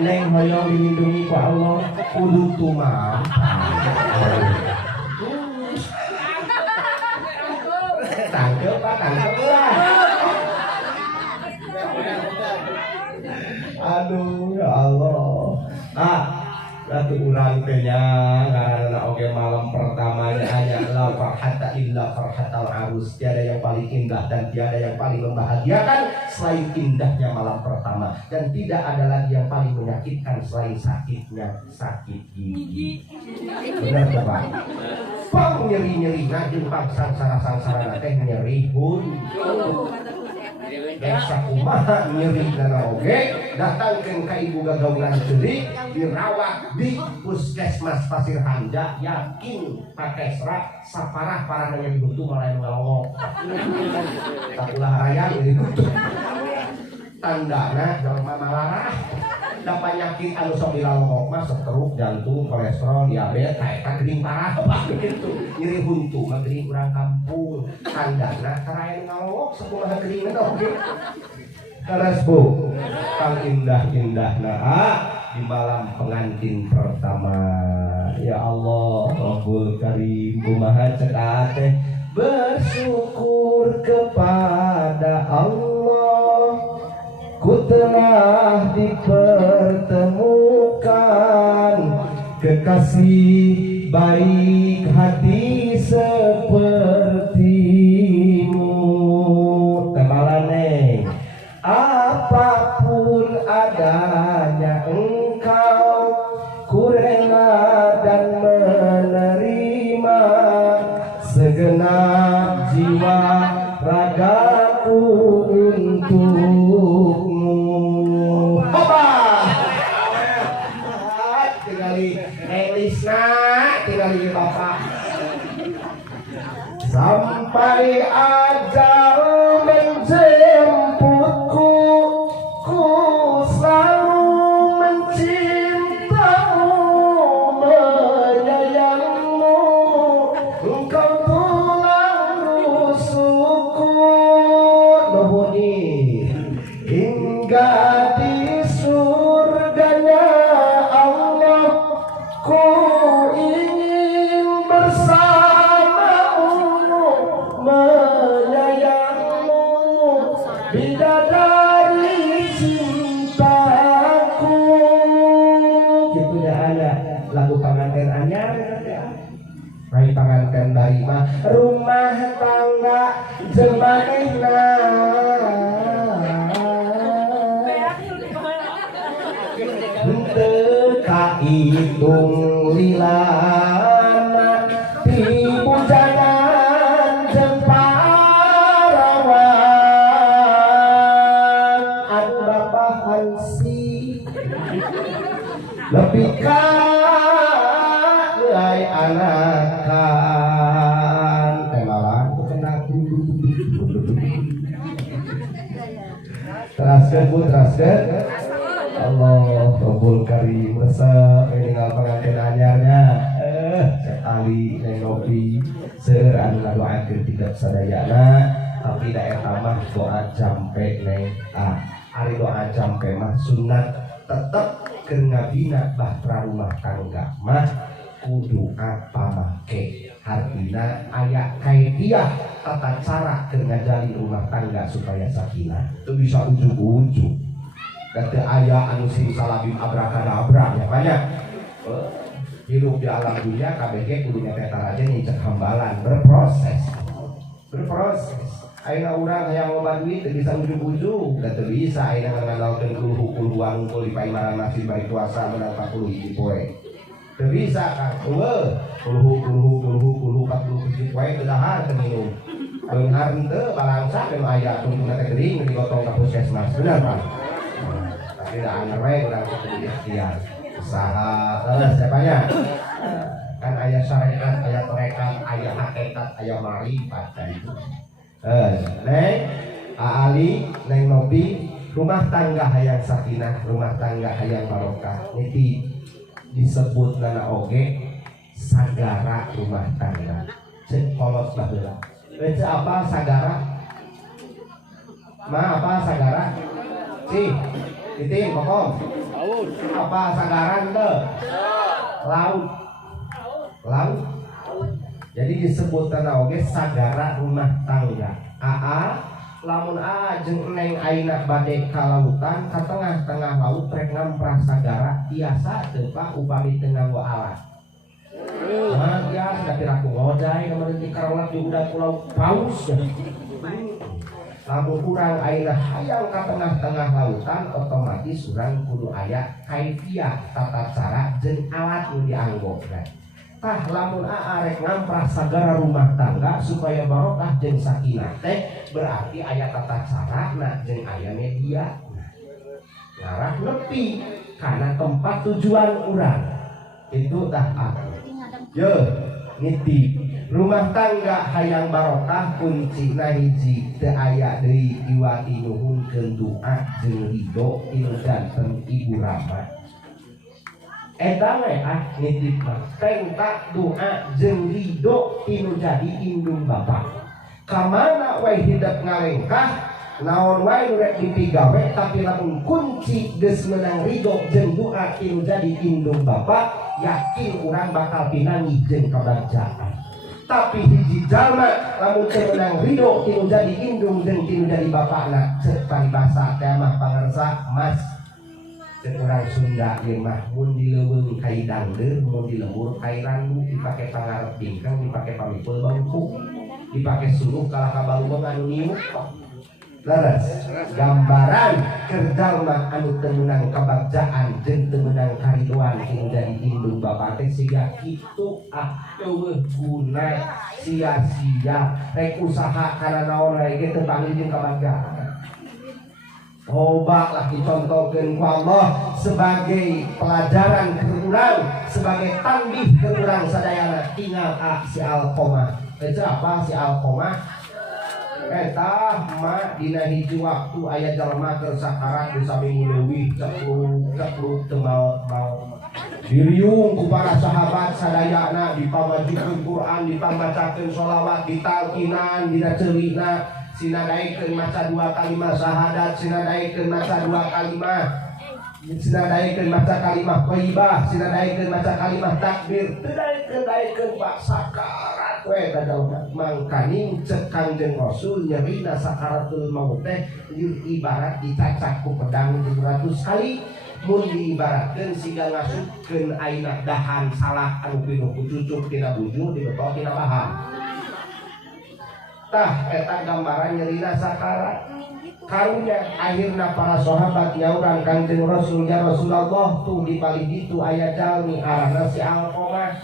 neng hoyong dilindungi ku Allah kudu tumaha tangkep lah. Aduh ya Allah. Ratu urang teh nya ngaranna oge malam pertamanya hanya lapak farhata illa farhatal arus. Tiada yang paling indah dan tiada yang paling membahagiakan selain indahnya malam pertama, dan tidak ada lagi yang paling menyakitkan selain sakitnya sakit gigi. Benar tuh Pak? Pang nyeri-nyeri ngajeng Pak sangsara teh nyeri pun. Desa kumaha nyeri dana oge datangkeun ka ibu gagaulan teuing dirawat di puskesmas Pasir Hanja, yakin pakai serat saparah parah yang dibutuh malah yang ngalongok takulah raya ini butuh tandana jelema malarah da penyakit anu sok dilalongok mah stroke, jantung, kolesterol, diabetes, eta geuning parah Pak gitu. Nyeri huntu mah geuning urang kampung. Tandana karayan ngalongok sakumaha geuning oge. Karas Bu, kang indah-indahna di malam pengantin pertama. Ya Allah, Rabbul Karim, kumaha cek teh bersyukur kepada Allah. Ku telah dipertemukan kekasih baik hati sepertimu. Tebalane apapun adanya engkau, ku rela dan menerima segenap jiwa ragaku untukmu. Tinggali Bapak sampai ajal menjemputku, ku selalu mencintamu, menyayangmu, engkau tulang rusukku. Nuhuni hingga di surganya Allah, ku ingin bersamamu, menyayangmu, bidadari cintaku. Gitu ya ada lagu pengantin anyar. Rai pengantin dari mah rumah tangga jemanehna. Hitung lilana di bujangan jeung parawan anu bapahan si lebih ka euy anakan temalan kenal teraskeun Bu teraskeun. Allah Rabbul Karim resep tinggal pengantin anyarnya sekali nengopi seueur anu ngadoakeun tidak sadayana tapi daerah mah doa jampe neng ari doa jampe mah sunat tetep keur ngabina bahtera rumah tangga mah kudu apa make artina aya kaifiah tata cara keur ngajalin rumah tangga supaya sakinah teu bisa ujug-ujug. Kata ayah anu sing salabim abrakadabra ya banyak. Hidup di alam dunia KBG kudu nyata aja nyicak hambalan berproses. Ayeuna urang hayang loba duit teu bisa ujug-ujug, teu bisa ayeuna ngandalkeun kuluh-kuluhan unggul di paimaran masih bari puasa menang 40 hiji poe. Teu bisa Kang. Kuluh 40 hiji poe teu dahar teu minum. Beunghar henteu balangsa menu aya tungtungna teh geuning digotong ka puskesmas. Bener Pak? Tidak aneh orang seperti ikhtiar usaha terus siapanya kan ayat syariat, ayat rekat, ayat hakikat, ayat marifat itu. Neng Ali, Neng Nopi, rumah tangga hayang sakinah, rumah tangga hayang barokah. Niti disebut nana oge sagara rumah tangga. Cek polos baheula. Cek apa sagara? Ma apa sagara? Cik Titim, Kokom. Apa sagaran tuh? Laut. Jadi disebut tanah oge sagara rumah tangga. Lamun jeung neng aina bade ka lautan ka tengah-tengah laut rek ngamprah sagara tiasa teu Pak upami teu nganggo alat. Biasa piraku ngodai kemarin di Karawat di udah pulau paus ya. Lamun kurang air hayang ke tengah-tengah lautan otomatis urang kudu aya kaifiah tata cara jeung alat nu dianggo. Tah lamun arek ngamprah sagara rumah tangga supaya barokah jeung sakinah teh berarti aya tata carana jeung aya media. Ngarah nepi kana tempat tujuan urang. Itu tah aku. Ye, nitip rumah tangga hayang barokah kuncina hiji teu aya deui iwati nuhunkeun doa jeung ridho tinu janten ibu rama. Eta we nitip mah tengtak doa jeung ridho tinu jadi indung bapa. Kamana we hidup ngalengkah naon wae nu rek dipigawe tapi lamun kunci geus meunang ridho jeung doa tinu jadi indung bapa, yakin urang bakal pinangih jeung kabagjaan. Tapi hiji jalma lamun teu meunang ridho tinu jadi indung jeung tinu jadi bapana, ceuk paribasa teh mah pangarsa mas. Ceuk urang Sunda ieu mah mun dileuweung kai dangdeur, mun dilembur kai randu, dipake pangarep bingkang, dipake pamipul bangku, dipake suruh kalah kabaluang anu niuk. Leres gambaran kerjalma anu teu meunang kabagjaan jeung teu meunang karidoan tinu jadi indung bapa teh siga kitu eueuh guna sia-sia rek usaha kana naon wae ge teu panggil jeung kabagjaan. Coba lah dicontohkeun ku Allah sebagai pelajaran ke urang, sebagai tanbih ke urang sadayana. Tinggal si Alqomah. Eta apa si Alqomah? Eta mah dina hiji waktu aya jalma keur sakarat di samping leuwih cepluk teu maot diriung ku para sahabat sadayana dipamajikeun Quran, dipambacakeun sholawat, ditalkinan dina ceurina, sinadaikeun maca 2 kalimah syahadat, sinadaikeun maca 2 kalimah, sinadaikeun maca kalimah thayyibah, sinadaikeun maca kalimah takbir, teu daikeun bak sakarat we dadalna mangkaning cek Kangjeng Rasul nyerina sakaratul maut teh ibarat dicacak ku pedang 700 kali. Mun diibaratkeun siga ngasupkeun aina dahan salah anu pinuh ku cucuk tina bujur dibetok tina bahan. Tah eta gambaran nyerina sakarat. Karunya akhirna para sahabat nyaurang Kangjeng Rasul, ya Rasulullah tuh di paling ditu aya jalmi arana si Alqomah.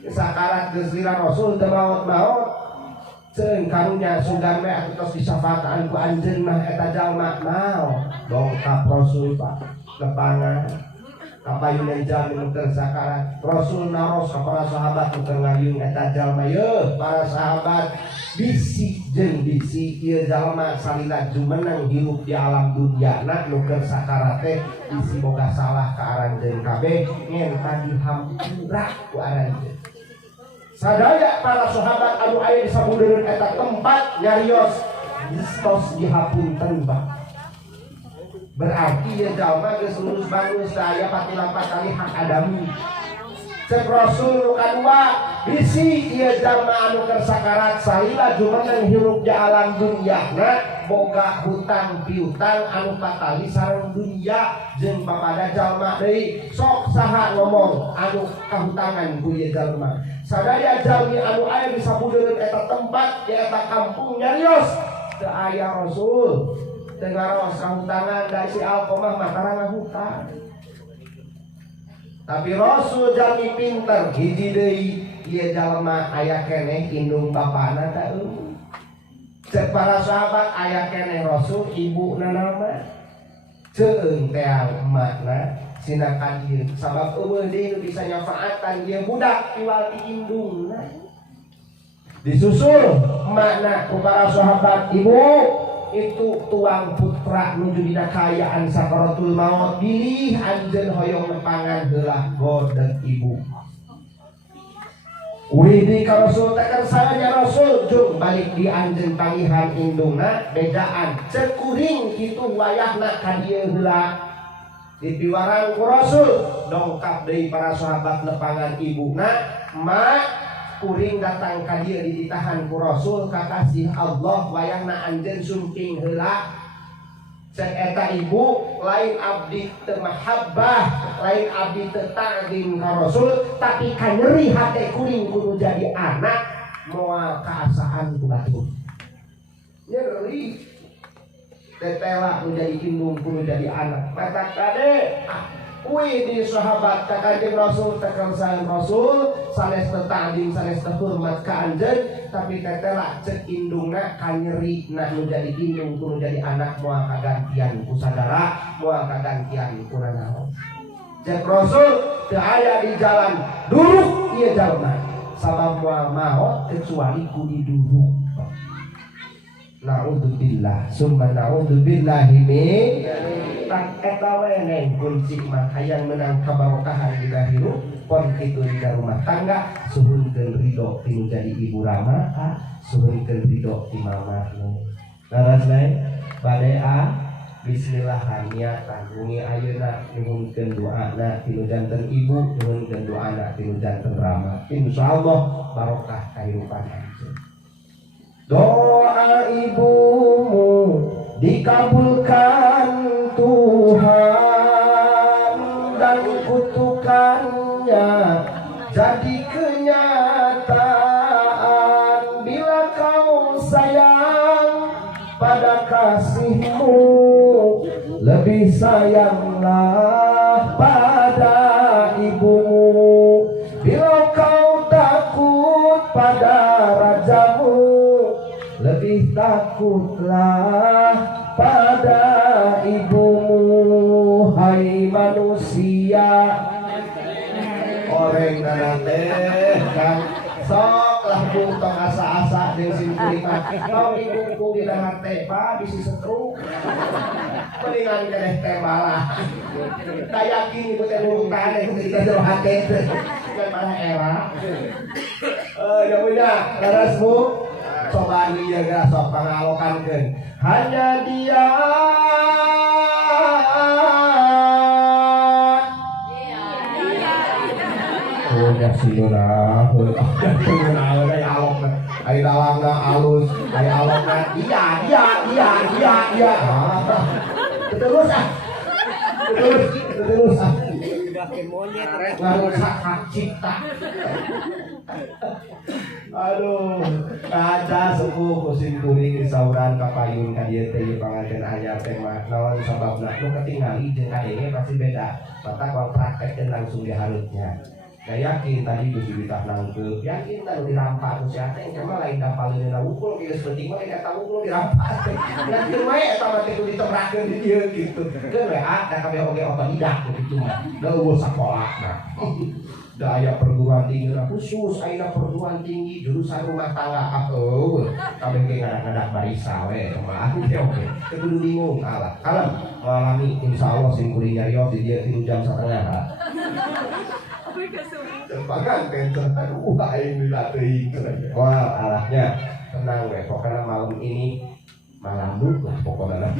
Sakarat geus lila Rasul teu maot-maot. Ceung karunya sugan we atuh tos disafaataan ku anjeun mah eta jalma naon? Dongkap Rasul Pak lepangan kapayunan jalmi nu keur sakarat. Rasul naros ka para sahabat nu keur ngayung eta jalma, "Yeuh para sahabat, bisi jeung bisi ieu jalma salila jumeneng hirup di alam dunyana nu keur sakarat teh bisi boga salah ka aranjeun kabeh ngenta dihampura ku aranjeun." Sadaya para sahabat anu aya di sabudeureuh eta tempat nyarios tos dihapunten Pak. Berarti ya jalma geus lulus bangus daya pati 4 kali hak adami. Cek Rasul nu kadua bisi ieu jalma anu keur sakarat salila jumeneng hirup di alam dunyana boga hutang piutang anu patali sareng dunya jeung papada jalma deui sok saha ngomong anu kahutangan ku ieu jalma. Sadaya jalmi anu aya di sabudeureuh eta tempat di eta kampung nyarios teu aya Rasul, teu ngaros kahutangan dari si Alqomah mah karana hutang. Tapi Rasul jalmi pinter hiji deui ieu jalma aya keneh indung bapana teu. Cek para sahabat aya keneh Rasul ibuna nama ceung teh emakna sinakan ieu sabab eueuh deui bisa nyafaatan ieu budak tiwal indungna. Disusul emakna ku para sahabat, "Ibu, itu tuang putra nuju dina kayaan sakaratul maut, bilih anjeun hoyong nepangan heula godeg ibu." Widi ka Rasul tekan sadaya Rasul jeung balik di anjeun pangihan indungna bedaan ceuk kuring kitu wayahna ka dieu heula. Dipiwaran ku Rasul dongkap deui para sahabat nepangan ibuna, "Mak, kuring datang ka dieu dititahan ku Rasul kakasih Allah wayahna anjeun sumping heula." Cek eta ibu lain abdi teu mahabbah, lain abdi teu ta'zim ka Rasul, tapi ka nyeri hate kuring kudu jadi moal keasaan ku batur nyeri tetela nu jadi indung ku jadi anak mata kade wih di sahabat ka Kanjeng Rasul tekan sang Rasul sanes tetangding sanes hormat ka anjeun tapi tetela cek indungna kanyeri na nu jadi indung ku nu jadi anak moal kagantian ku sadara moal kagantian ku nanaon cek Rasul teu aya di jalan duruk ieu jalma sabab moal maot kecuali ku diduruk. Na'udzubillah summa na'udzubillahi min tak eta we neng kunci mah hayang menang kabarokahan di hirup pon kitu di rumah tangga suhunkeun ridho ti jadi ibu rama suhunkeun ridho ti mama laras lain bade bismillah niatan bunyi ayeuna nyuhunkeun doana ti janten ibu nyuhunkeun doana ti janten rama insyaallah barokah kahirupan anjeun. Doa ibumu dikabulkan Tuhan dan kutukannya jadi kenyataan bila kau sayang pada kasihmu lebih sayanglah pada ibumu bila kau takut pada rajamu lebih takutlah pada ibumu. Hai manusia orang nanate kan sok lah tong asa-asa jeung simkuring mah kau ibuku di dalam teh pa bisi setruk mendingan keneh teh malah tak yakin ibu teh burung tane ketika jero hate kan malah era ya punya larasmu coba dia gak sok pangalokankeun hanya dia udah siluna aya alokna aya dalangna alus aya alokna dia terus ngarusak hak cipta. Aduh, kaca sepuh kusim kuring sauran kapayun ka dieu teh panganten anyar teh mah naon sababna nu ketingali jeung kadenge pasti beda. Mata kalau praktek langsung diharutnya. Saya yakin tadi Gusti Bitah nangkep, yakin tadi dirampak ku sia teh cuma lain dapaleuna wukul geus penting mah eta wukul dirampak teh. Yakin we eta mah teh ditebrakeun di dieu kitu. Keun we da kabeh oge otodidak kitu mah. Da eueuh sakola nah. Da aya perguruan tinggi khusus aya perguruan tinggi jurusan rumah tangga kabeh ge ngadak barisa we mah oke. Teu kudu bingung alah. Kalem ngalami insyaallah sing kuring nyarios di dieu 3 jam setengah. Bahkan pengen aduh aing dilatih wah alahnya tenang we pokoknya malam ini malam lah pokoknya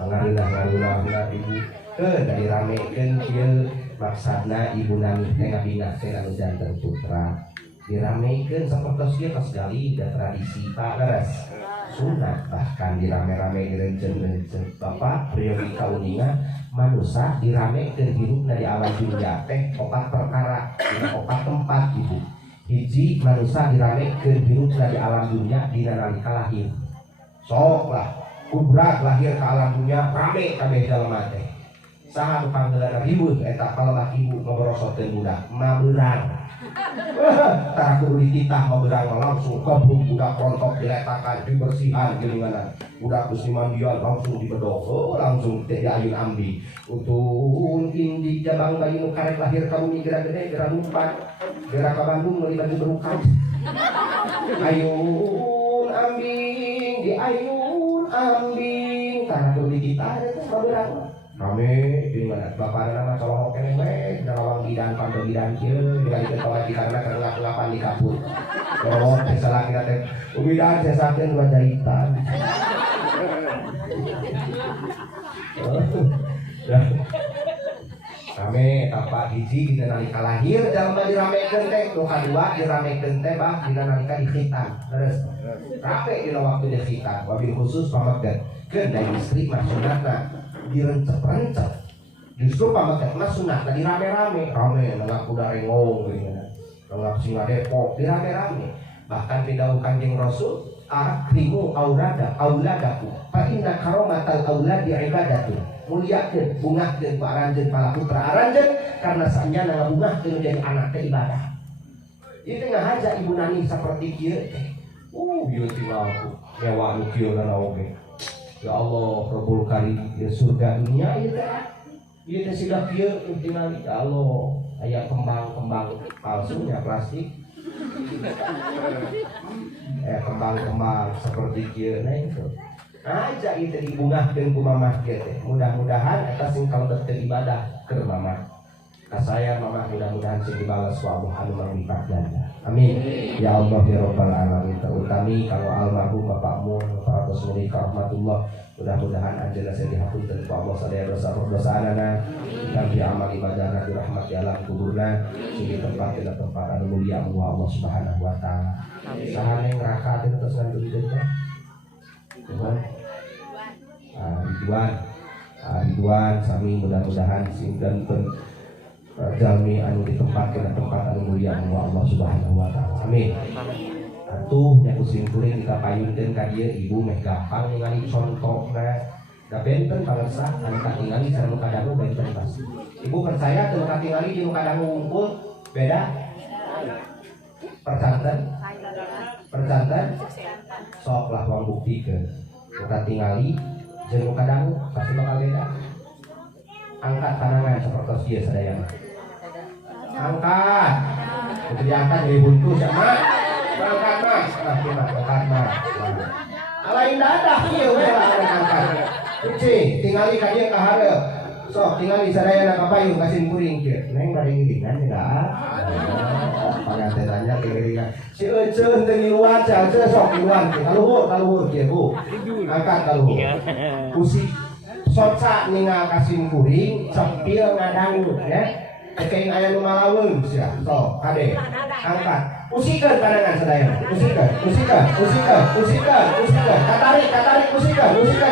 ngarulah ibu dari ramekeun kieu maksudna ibu nami teh ngabina teh anu janten putra diramekeun sapertos ieu tos gali da tradisi Pak leres sunat bahkan dirame-rame direncen bapak priori kauninga manusia diramekeun hirupna di alam dunya teh 4 perkara dina 4 tempat ibu hiji manusia diramekeun hirupna di alam dunya dina nalika lahir sok lah kubrak lahir ke alam dunya rame kabeh jalema teh saha nu panggeulana ribut eta kalebah ibu ngobrosokeun budak mabeurang tara kudu dititah mabeurang langsung kebuk budak rontok diletakan dibersihan gelinganan budak geus mandian langsung dibedog langsung teh diayun ambi utun indi jabang bayi nu karek lahir ka bumi geura gede geura lumpat geura ka Bandung meuli baju berukan ayun ambing diayun ambing tara kudu dititah teh mabeurang kami di mana bapak nama colok kene we dalam bidan pando bidan kieu digalikeun ka kita karena ngelapan di kapur kalau salah kita teh bidan sesakeun wajahitan kami apa hiji dina nalika lahir jalma diramekeun teh nu kadua diramekeun teh bah dina nalika dikhitan terus rape dina waktu dikhitan wabil khusus pamaget keun da istri mah sunatna direncep-rencep justru pamagetna sunat tadi rame-rame ngaku darengong gitu nggak sing Depok dirame-rame. Bahkan didhawuh Kanjeng Rasul, akrimu auladaku fa inna karomatal auladi ibadatu. Muliakeun bungahkeun ku aranjeun para putra aranjeun karena saenyana ngabungahkeun jadi anak teh ibadah. Ieu teh ngahaja ibu nani saperti kieu teh. Ieu teh aku nyawa nu kieu na oge. Ya Allah, Rabbul Karim, ya surga dunia ieu teh. Ieu teh siga kieu tingali ya Allah, aya kembang-kembang palsunya plastik. Kembang-kembang seperti kieu na itu. Aja itu dibungahkeun ku mamah kieu teh. Mudah-mudahan eta sing kalebet ibadah keur mamah. Ka saya mamah mudah-mudahan sing dibalas ku Allah anu manglipat ganda. Amin. Ya Allah ya Rabbal alamin. Terutami kalau almarhum Bapak Mun Paratos Murid rahmatullah. Mudah-mudahan anjeunna saya dihapunten ku Allah sadaya dosa-dosa anana. Dan di amal ibadah di rahmat di alam kuburna. Sing tempat tina tempat anu mulia Allah Subhanahu wa taala. Sahane neraka teh terus ngandung teh. Ridwan sami mudah-mudahan sing danten jalmi anu ditempatkeun tempat anu mulia Allah Subhanahu wa taala. Amin. Atuh nya kusim kuring dikapayunkeun ka dieu ibu meh gampang ningali contona. Da benten palersa anu katingali sareng nu kadangu benten pasti. Ibu percaya teu katingali jeung nu kadangu unggul beda? Percanten? Sok lah wong buktikeun. Nu katingali jeung nu kadangu pasti bakal beda. Angkat tangan seperti dia sadayana. Angkat. Itu diangkat dari buntu sama. Angkat mas. Angkat mas. Alain dadah kieu we lah angkat. Uci, tingali ka dieu ka hareup. Sok tingali sadayana ka payung ka sim kuring kieu. Neng bari ngiringan ya. Pangantenanya ngiringan. Si euceun teu ngiluan, si euceun sok ngiluan. Kaluhur kieu Bu. Angkat kaluhur. Pusing soca ningal ka sim kuring, cepil ngadangu ya. Kekeing aya nu malaweun sia. Sok, kade. Angkat. Usikeun pandangan sadayana. Usikeun.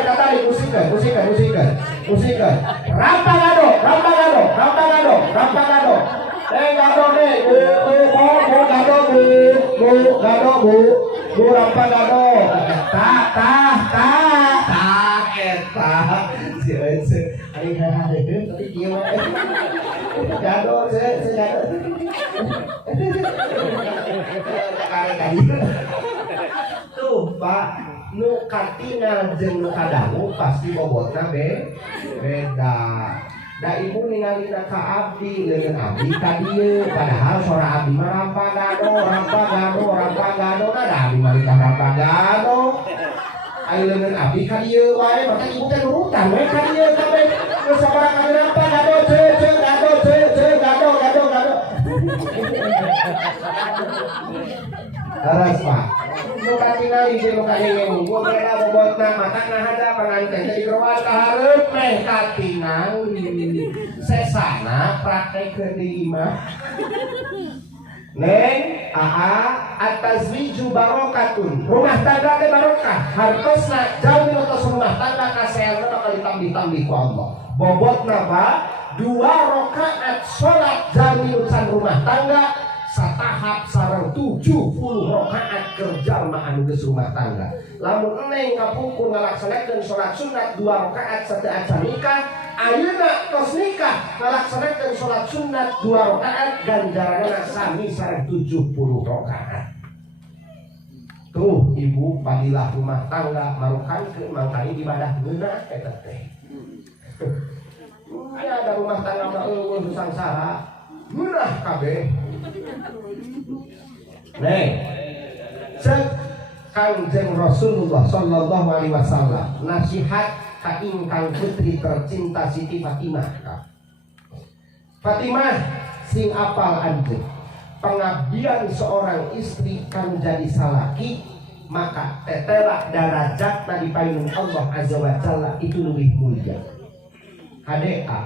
Katarik, usikeun. Rampagado. Gado deh. Bu rampagado. Eta. Si euceun. Ari hahareun tapi kieu mah. Gado. Tuh Pak, nu katingal jeung nu kadangu pasti bobotna beda. Da ibu ningalina ka abdi leungeun abdi ka dieu padahal sora abdi mah rampagado na da abdi mah ka rampagado. Ayo leungeun abdi ka dieu wae maka ibu teh nurutan we ka dieu kabeh. Geus sabaraha kali rampagado gado. Aras Pak. Nu katingali jeung nu kadengen gua beda bobotna matak ngahada panganten teh digeroan ka hareup meh katingali. Sesana praktekeun deui mah. Neng, at-tazwiju barokatun. Rumah tangga teh barokah. Hartosna jauh mitos rumah tangga kaseana bakal ditambi-tambi ku Allah. Bobotna Pak 2 rakaat salat jami urusan rumah tangga satahap sareng 70 rakaat kerja mah anu geus rumah tangga. Lamun eneng kapungkur ngalaksanakeun salat sunat 2 rakaat saat nikah, ayeuna tos nikah ngalaksanakeun salat sunat 2 rakaat ganjaranna sami sareng 70 rakaat. Tuh ibu padilah rumah tangga marukankeun mangkali ibadah geuna eta teh. Ada rumah tangga mah eueuh sangsara geunah kabeh. Neng, cek Kanjeng Rasulullah sallallahu alaihi wasallam nasihat ka ingkang putri tercinta Siti Fatimah. Fatimah sing apal anjeun. Pengabdian seorang istri kan jadi salaki, maka tetela darajatna di payung Allah azza wa jalla itu lebih mulia. HDA,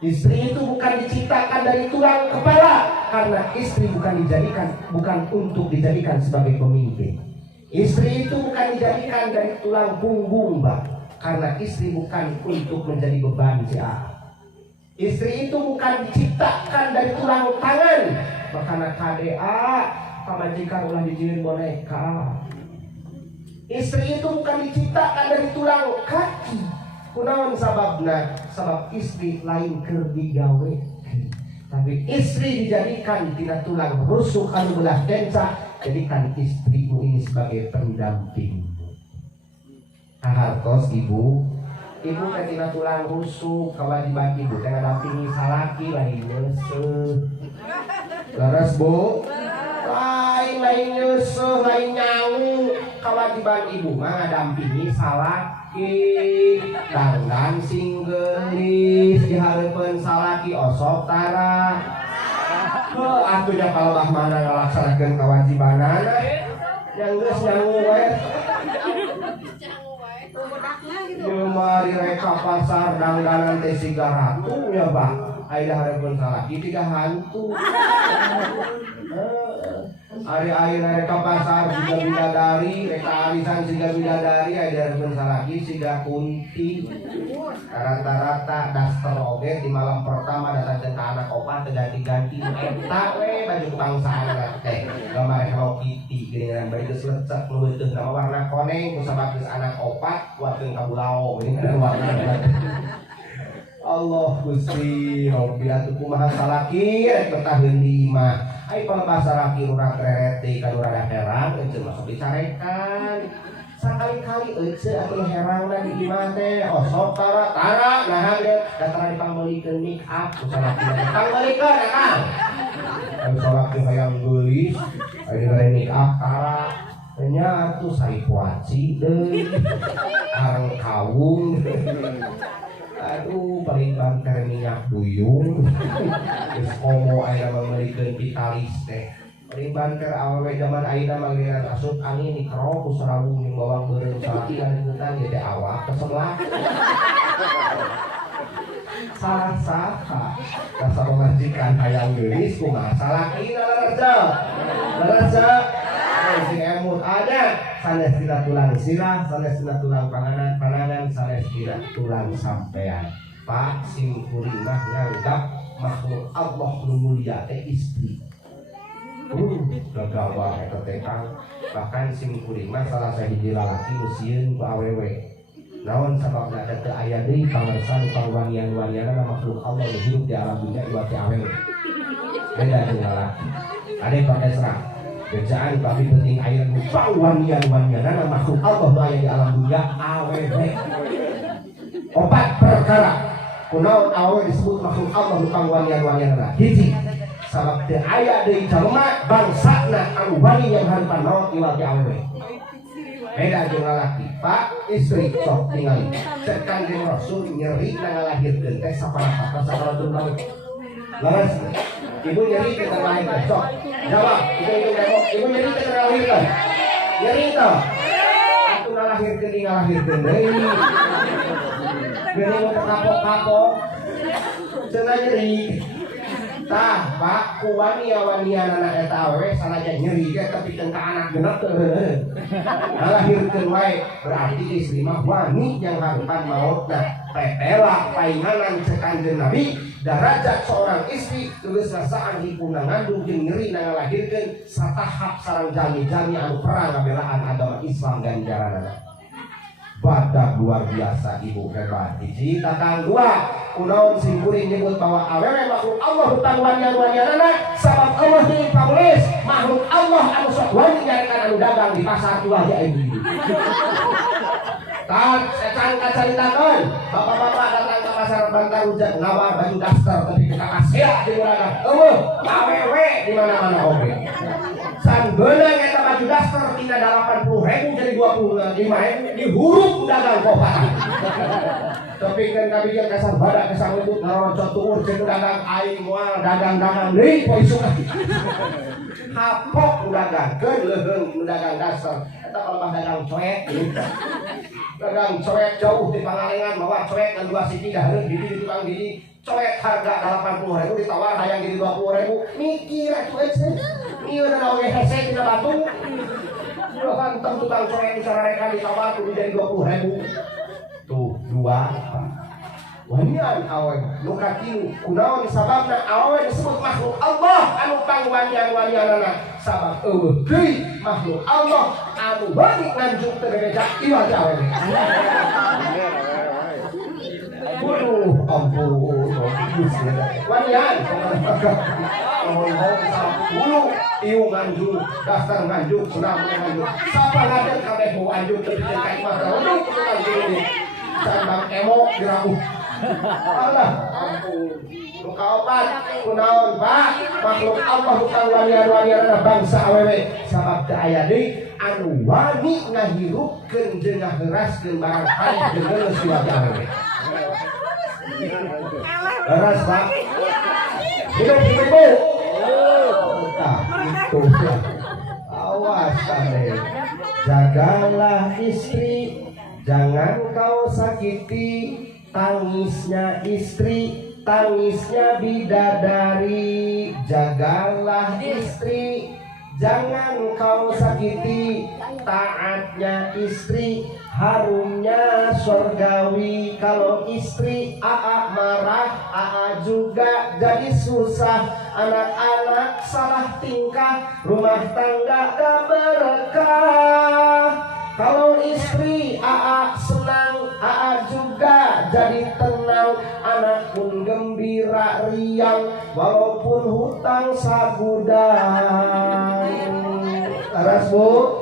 istri itu bukan diciptakan dari tulang kepala, karena istri bukan untuk dijadikan sebagai pemimpin. Istri itu bukan dijadikan dari tulang punggung, Mbak, karena istri bukan untuk menjadi beban si A. Istri itu bukan diciptakan dari tulang tangan, makana KDA pamajikan ulah dijieun boneka. Istri itu bukan diciptakan dari tulang kaki. Kunaon sababna? Sabab istri lain keur digawe. Tapi istri dijadikan tina tulang rusuk anu belah kenca, jadikan istrimu ini sebagai pendamping. Kahartos ibu tina tulang rusuk, kewajiban ibu teh ngadampingi salaki lain nyeuseut. Leres Bu? Lain nyeuseut, lain nyangu. Kewajiban ibu mah ngadampingi salaki, dandan sing geulis di hareupeun salaki osok tara. Atunya kalebah mana ngalaksanakeun kewajibanana yang geus nyangu we. Mari reka pasar dangdanan teh siga ratu ya Pak. Aida hareupeun salaki tiga hantu. Ari reka pasar siga bidadari, reka arisan siga bidadari, aida hareupeun salaki siga kunti. Rata-rata daster oge di malam pertama datang ke anak opat ganti-ganti eta we baju kebangsaan teh. Gambar Hello Kitty geuningan bari geus lecek nu teu nama warna koneng kusabab geus anak opat buatkeun kabulao geuningan warna. Allah Gusti Rabbi atuh kumaha salaki rek bertaheun di imah. Ai palebasa laki urang kreret deui ka urang herang euceun masuk dicarekan. Sakali-kali euceun atuh herangna di imah teh osok tara nahan ge datang dipangbelikeun make up ku salaki. Pangbelikeun akang. Anu salaki hayang geulis, aya dibere make up tara. Nya atuh sari kuaci deui. Areng kawung. Aduh, paling banter minyak duyung. Geus komo aya membelikeun vitalis teh. Paling banter awewe zaman ayeuna mah giliran asup angin nikro ku sarawung jeung bawang beureum salaki kadeutan ge teh awak keseblak. Saha rasa pemajikan hayang geulis kumaha salakina leres. Sing emut ada sanes tina tulang sirah, sanes tina tulang panangan, sanes tina tulang sampean. Pak sing kuring mah nganggap makhluk Allah nu mulia teh istri. Gagawa eta teh Kang. Bahkan sing kuring mah salah sahiji lalaki nu sieun ku awewe. Naon sababna teh teu aya deui pangersan pangwanian-wanianna makhluk Allah nu hidup di alam dunia ieu teh awewe. Beda jeung lalaki. Ade pakai serang. Kerjaan kami penting air lupa wanian-wanian makhluk Allah aya di alam dunia awewe. Opat perkara kunaon awewe disebut makhluk Allah lupa wanian-wanian. Hiji sabab teu aya deui jalma bangsana anu wani yang hareupan maot iwal ti awewe. Beda jeung lalaki. Pak istri sok ningali cek Kanjeng Rasul nyeri na ngalahirkeun teh saparaha tunggal. Leres. Ibu nyeri ke ngalahirkeun sok. Jawab, ibu nyeri ke ngalahirkeun. Nyeri tah. Atuh ngalahirkeun deui. Geuning kapok-kapok. Cenah nyeri. Tah, Pak, ku wanian-wanianana eta awewe sanajan nyeri ge tapi teu ka anak genep teu heueuh. Ngalahirkeun wae berarti istri mah wani yang hareupan maotna. Petela painganan cek Kanjeng Nabi darajat seorang istri geus rasaan ibu ngandung jeung nyeri ngalahirkeun satahap sareng jami-jami anu perang ngabelaan agama Islam ganjaranana. Badak luar biasa ibu hebat. Hiji tatang dua kunaon sing kuring nyebut bahwa awewe makhluk Allah hutang wanian-wanianana sabab Allah deui panulis makhluk Allah anu sok wani nyarekan anu dagang di pasar tua ya ibu. Tan secan kacaritakeun bapak-bapak datang ke pasar Bantaruja ngawar baju daster tapi kita kasih di urang. Awewe di mana-mana oge. San beunang eta baju daster tina 80.000 jadi 25.000 dihuruk dagang kopat. Tapi kan kabijak kasar badak kesang lembut ngarocot tuur jeung dagang aing moal dagang-dagang deui poe isuk. Hapok dagangkeun leuheung dagang daster. Eta kalau dagang coek. Dagang coek jauh di Pangalengan bawa coek dan 2 siti dahareun di tukang gigi. Coek harga 80.000 ditawar hayang jadi 20.000. Mikir atuh euy. Ieu na oge hese tina batu. Yo kantong tukang coek sarareka ditawar kudu jadi 20.000. Tuh 2. wanian awe nu katilu kunaon sababna awe disebut makhluk Allah anu pangwanian-wanianana sabab eueuh deui makhluk Allah anu bani nganjuk teu gereja ieu aja awe. Waduh, ampun, wanian, bulu, iu nganjuk, dasar nganjuk, senam nganjuk, siapa ngajar kabeh mau anjuk terbikin kain mata, waduh, nganjuk, sambang emo dirabuh, Allah, ampun, luka opat, kunaon pak, makhluk Allah bukan wanian bangsa awewe, sabab daya deui anu wani ngahirupkeun jeung ngaheuraskeun barang hari jeung geus siwat awewe. Beras pak, hidup ibu. Nah, itu awas kalian. Jagalah istri, jangan kau sakiti. Tangisnya istri, tangisnya bidadari. Jagalah istri, jangan kau sakiti. Taatnya istri, harumnya surgawi. Kalau istri aa marah, aa juga jadi susah. Anak-anak salah tingkah, rumah tangga gak berkah. Kalau istri aa senang, aa juga jadi tenang. Anak pun gembira riang, walaupun hutang sagudang. Aras bu,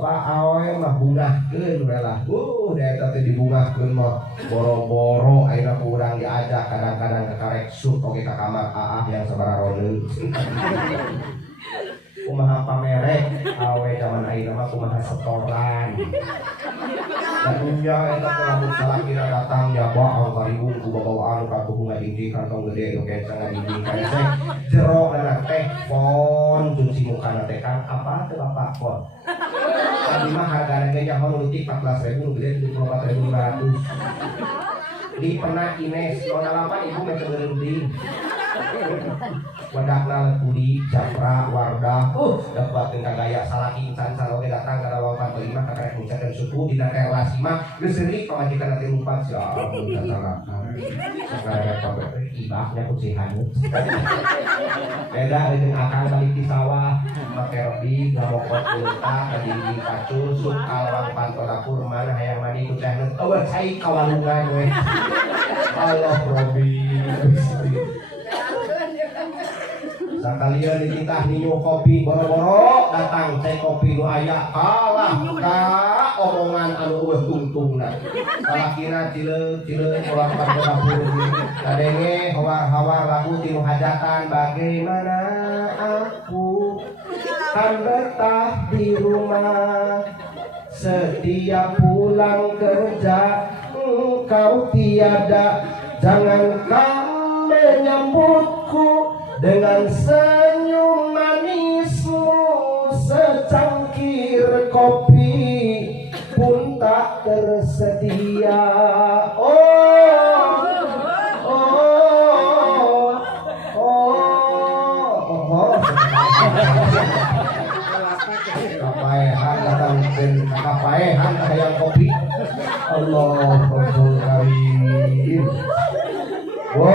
Pak awe mah bungahkeun we lah. Da teh dibungahkeun mah boro-boro ayeuna kurang diajak kadang-kadang ke karek sup oge ka kamar aah yang sabararoneun. Kumaha pamerek awe zaman ayeuna mah kumaha setoran. Dunya eta teh lamun salakina datang jaba angkaribung ku babawaan ka bunga inji kantong gede oke cenah inji karesek jero anak teh pon cuci mukana teh kan apa teh bapak pon. Tadi mah harganya ge nyaho leutik 14.000 nu gede 24.500. Di pernah Ines nona 8 ibu mah teu beureuding. Wadakna Budi, Japra, Wardah, dapat gaya salaki insan saloge datang kada wafat kelima kakek mengucapkan suku dina relasi mah geus seurik pamajikan nanti lupa si amun datang sakare kabeh ibahnya kucihan. Beda jeung akang balik di sawah make robi ngabokot leutah kadiri kacul sup kalawang pantol dapur mana hayang mandi ku teh eueuh cai kawalungan we. Allah robi. Sakalian dititah ninyo kopi boro-boro datang teh kopi nu aya kalah ka omongan anu eueuh tungtungna. Salakina cileug ulah ka dapur kadenge hawar-hawar lagu tinu hajatan bagaimana aku kan betah di rumah setiap pulang kerja engkau tiada jangan kau menyambutku dengan senyum manismu secangkir kopi pun tak tersedia. Kapaehan datang kapaehan hayang kopi. Allahumma karim. Wo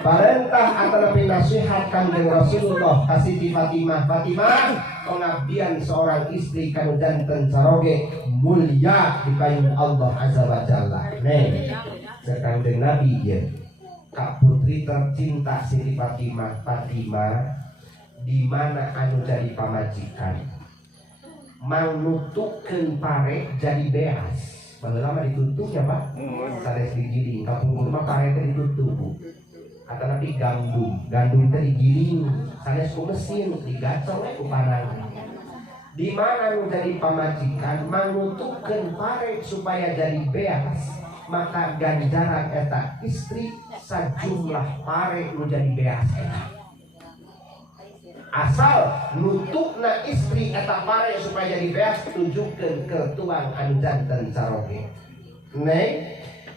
perintah antara nasihat kanjeng Rasulullah kasih di Fatimah. Fatimah pengabdian seorang istri kanu janten saroge mulia di payung Allah azza wa jalla. Nih sekanjeng Nabi ya kak putri tercinta Siti Fatimah. Fatimah di mana anu jadi pamajikan mau nutukeun pare jadi beas. Baheula mah ditutup ya Pak. Sanes digiling kapungkur mah pare teh ditutup. Kata Nabi gandum teh digiling sanes ku mesin digacor we ku panang. Di mana nu jadi pamajikan mangutukeun pare supaya jadi beas, maka ganjaran eta istri sajumlah pare nu jadi beas eta. Asal nutukna istri eta pare supaya jadi beas tunjukkeun ke tuang anu janten saroge.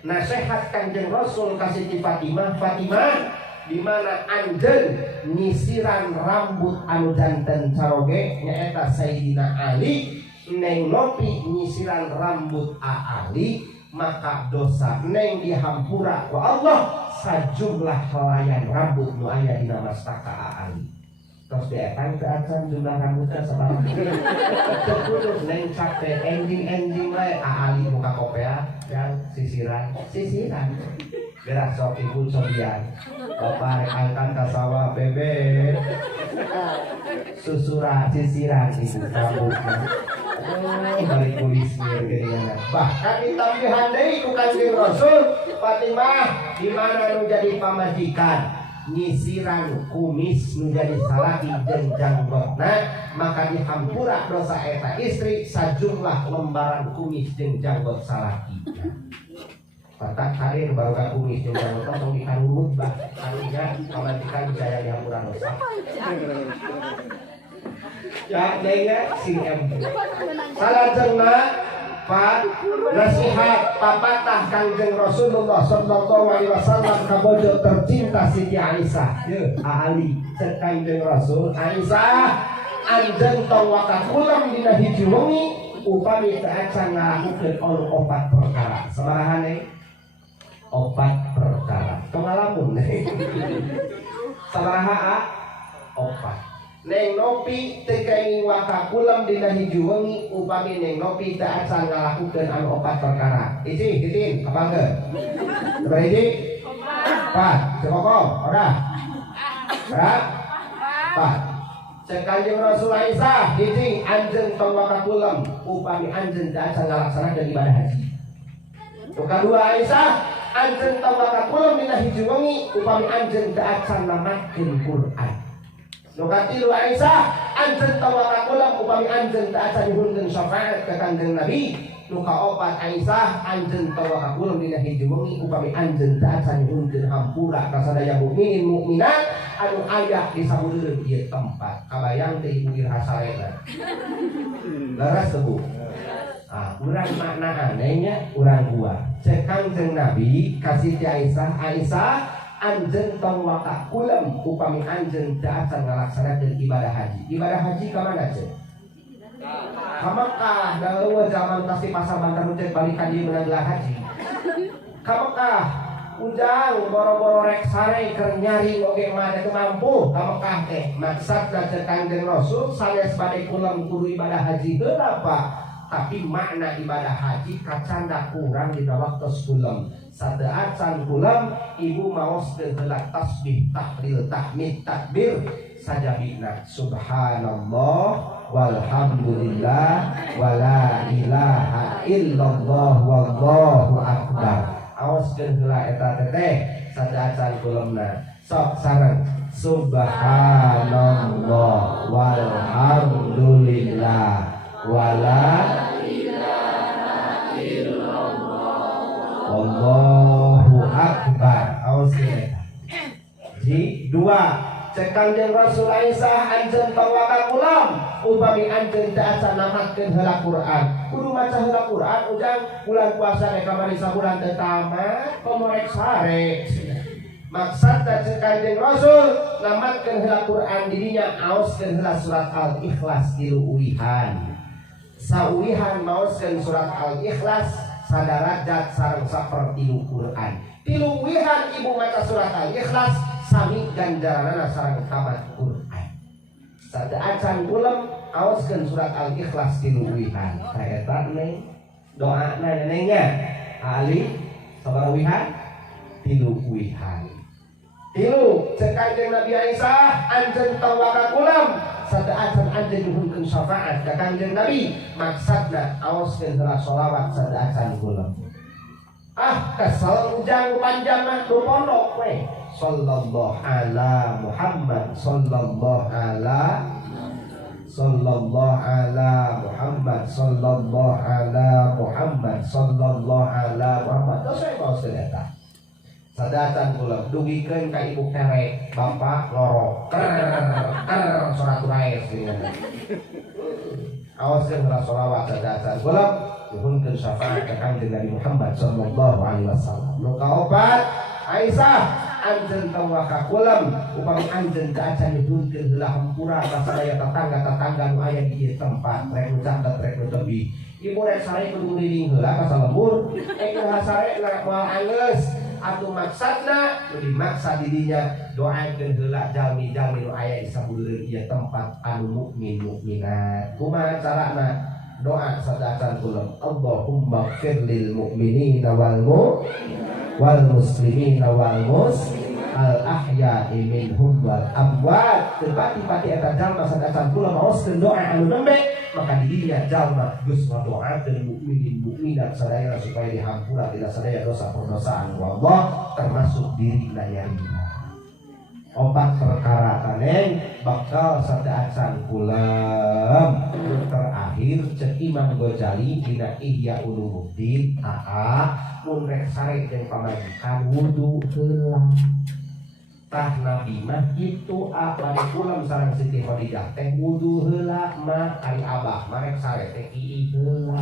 Nasihat kanjeng Rasul kasih di Fatimah. Fatimah di mana anjeun nyisiran rambut anu janten saroge nyaeta Sayyidina Ali, neng nopi nyisiran rambut Ali maka dosa neng dihampura ku Allah sajumlah helayan rambut nu aya dina mastaka aali. Terus dietang ke acan jumlah rambutnya sebarang terkudus neng capek ending wae aali muka kopea yang sisiran gerak sok ibu sobian bapak angkat ke sawah bebek susura sisiran ibu rambutnya balik kulisnya gini. Bahkan ditambahan deui ku Kanjeng Rasul Fatimah di mana nu jadi pamajikan nyisiran kumis nu jadi salaki jeung janggotna maka dihampura dosa eta istri sajumlah lembaran kumis jeung janggot salaki. Patak karir baru ka kumis jeung janggot tong dikarunut bah karunya pamajikan jaya dihampura dosa. Ya nengnya si M. Salajengna Pak nasihat papatah Kanjeng Rasulullah sallallahu alaihi wasallam ka bojo tercinta Siti Aisyah. Ye Ali cek Kanjeng Rasul Aisyah anjeun tong wakakulam dina hiji wengi upami teu acan ngalakukeun anu opat perkara. Sabarahane? Opat perkara. Tong ngalamun deui. Sabaraha? Opat. Neng nopi teu kaing wakakulam dina hiji wengi upami neng nopi teu acan ngalakukeun anu opat perkara. Iji titin apanggeun? Sabaraha hiji? Opat. Cekokong, ora? Ora? Opat. Cek Kanjeng Rasul Aisyah hiji anjeun tong wakakulam upami anjeun teu acan ngalaksanakeun ibadah haji. Nu kadua Aisyah anjeun tong wakakulam dina hiji wengi upami anjeun teu acan namatkeun Quran. Nu katilu Aisyah anjeun tong wakakulam upami anjeun teu acan nyuhunkeun syafaat ka Kanjeng Nabi. Nu kaopat Aisyah anjeun tong wakakulam dina hiji wengi upami anjeun teu acan nyuhunkeun hampura ka sadaya mukminin mukminat anu aya di sabuleun ieu tempat. Kabayang teh ibu irhasalena. Leres teu Bu? Urang makna anehnya urang gua. Cek Kanjeng Nabi kasih ti Aisyah anjeun tong wakakulam upami anjeun teu acan ngalaksanakeun ibadah haji. Ibadah haji ka mana ceuk? Ka Mekah. Da eueuh zaman kasih pasar bantar nu balik ka dieu meunang gelar haji. Ka Mekah. Ujang boro-boro rek sare keur nyari oge mah teu mampu ka Mekah teh. Maksudna ceuk Kanjeng Rasul sanes bade kulam kudu ibadah haji heula Pak. Tapi makna ibadah haji kacanda kurang di waktu kulam. Satu acan kulam ibu maos heula tasbih tahlil tahmid takbir sajabina subhanallah walhamdulillah wala ilaha illallah wallahu akbar. Aoskeun heula eta teteh satu acan kulamna. Sok sareng subhanallah walhamdulillah wala ilaha illallah wallahu akbar. Awas ji dua cek Kanjeng Rasul Aisyah anjeun tong wakakulam upami anjeun teu acan namatkeun heula Quran kudu maca heula Quran ujang bulan puasa rek kamari sabulan teu tamat komorek sare. Maksudna cek Kanjeng Rasul namatkeun heula Quran dirinya aoskeun heula surat Al-Ikhlas 3 uwihan. Sauwihan maoskeun surat Al-Ikhlas sadarajat sareng sapertilu Quran. 3 uwihan ibu maca surat Al-Ikhlas sami ganjaranana sareng tamat Quran. Sada acan kulam aoskeun surat Al-Ikhlas 3 uwihan. Saeta neng doana nenengnya Ali sabaraha uwihan? 3 uwihan. 3 cek Kanjeng Nabi Aisyah anjeun tong wakakulam sada acan anjeun nyuhunkeun syafaat ka Kanjeng Nabi. Maksudna aoskeun heula sholawat sada acan kulam. Kesel ujang panjang mah tu pondok we. Sallallahu ala Muhammad sallallahu ala Muhammad sallallahu ala Muhammad sallallahu ala Muhammad. Terus saya mau cerita. Sadatan kula dugikeun ka ibu kerek bapak loro ker surat raes awasin rasulullah sadatan kula nyuhunkeun syafaat ka Kanjeng Nabi Muhammad sallallahu alaihi wasallam. Nu kaopat Aisyah anjeun tong wakakulam upami anjeun teu acan nyuhunkeun heula hampura ka sadaya tetangga-tetangga nu aya di ieu tempat rek nu caket rek nu teubi ibu rek sare kudu ngiriring heula ka lembur keur sare na moal anggeus atuh maksudna nu dimaksud di dinya doakeun heula jalmi-jalmi nu aya di sabeureum ieu tempat anu mukmin mukminat kumaha carana doa sadaqatan kula Allahumma ighfir lil mu'minina wal muslimina wal al ahya'i minhum wal amwat tepati-pati eta jalma sadaqatan kula maoskeun doa anu nembe maka di dinya jalma geus ngadoakeun mukminin mukminat sadaya supaya dihampura tidak sadaya dosa perdosaan Allah termasuk diri nyarina obat perkara taneng bakal sadaqatan kula terakhir cek Imam Ghazali dina Ihya Ulumuddin mun rek sare jeung pamajikan wudu heula tah Nabi mah kitu bari kula sareng Siti Khadijah teh wudu heula mah ari Abah mah rek sare teh kieu heula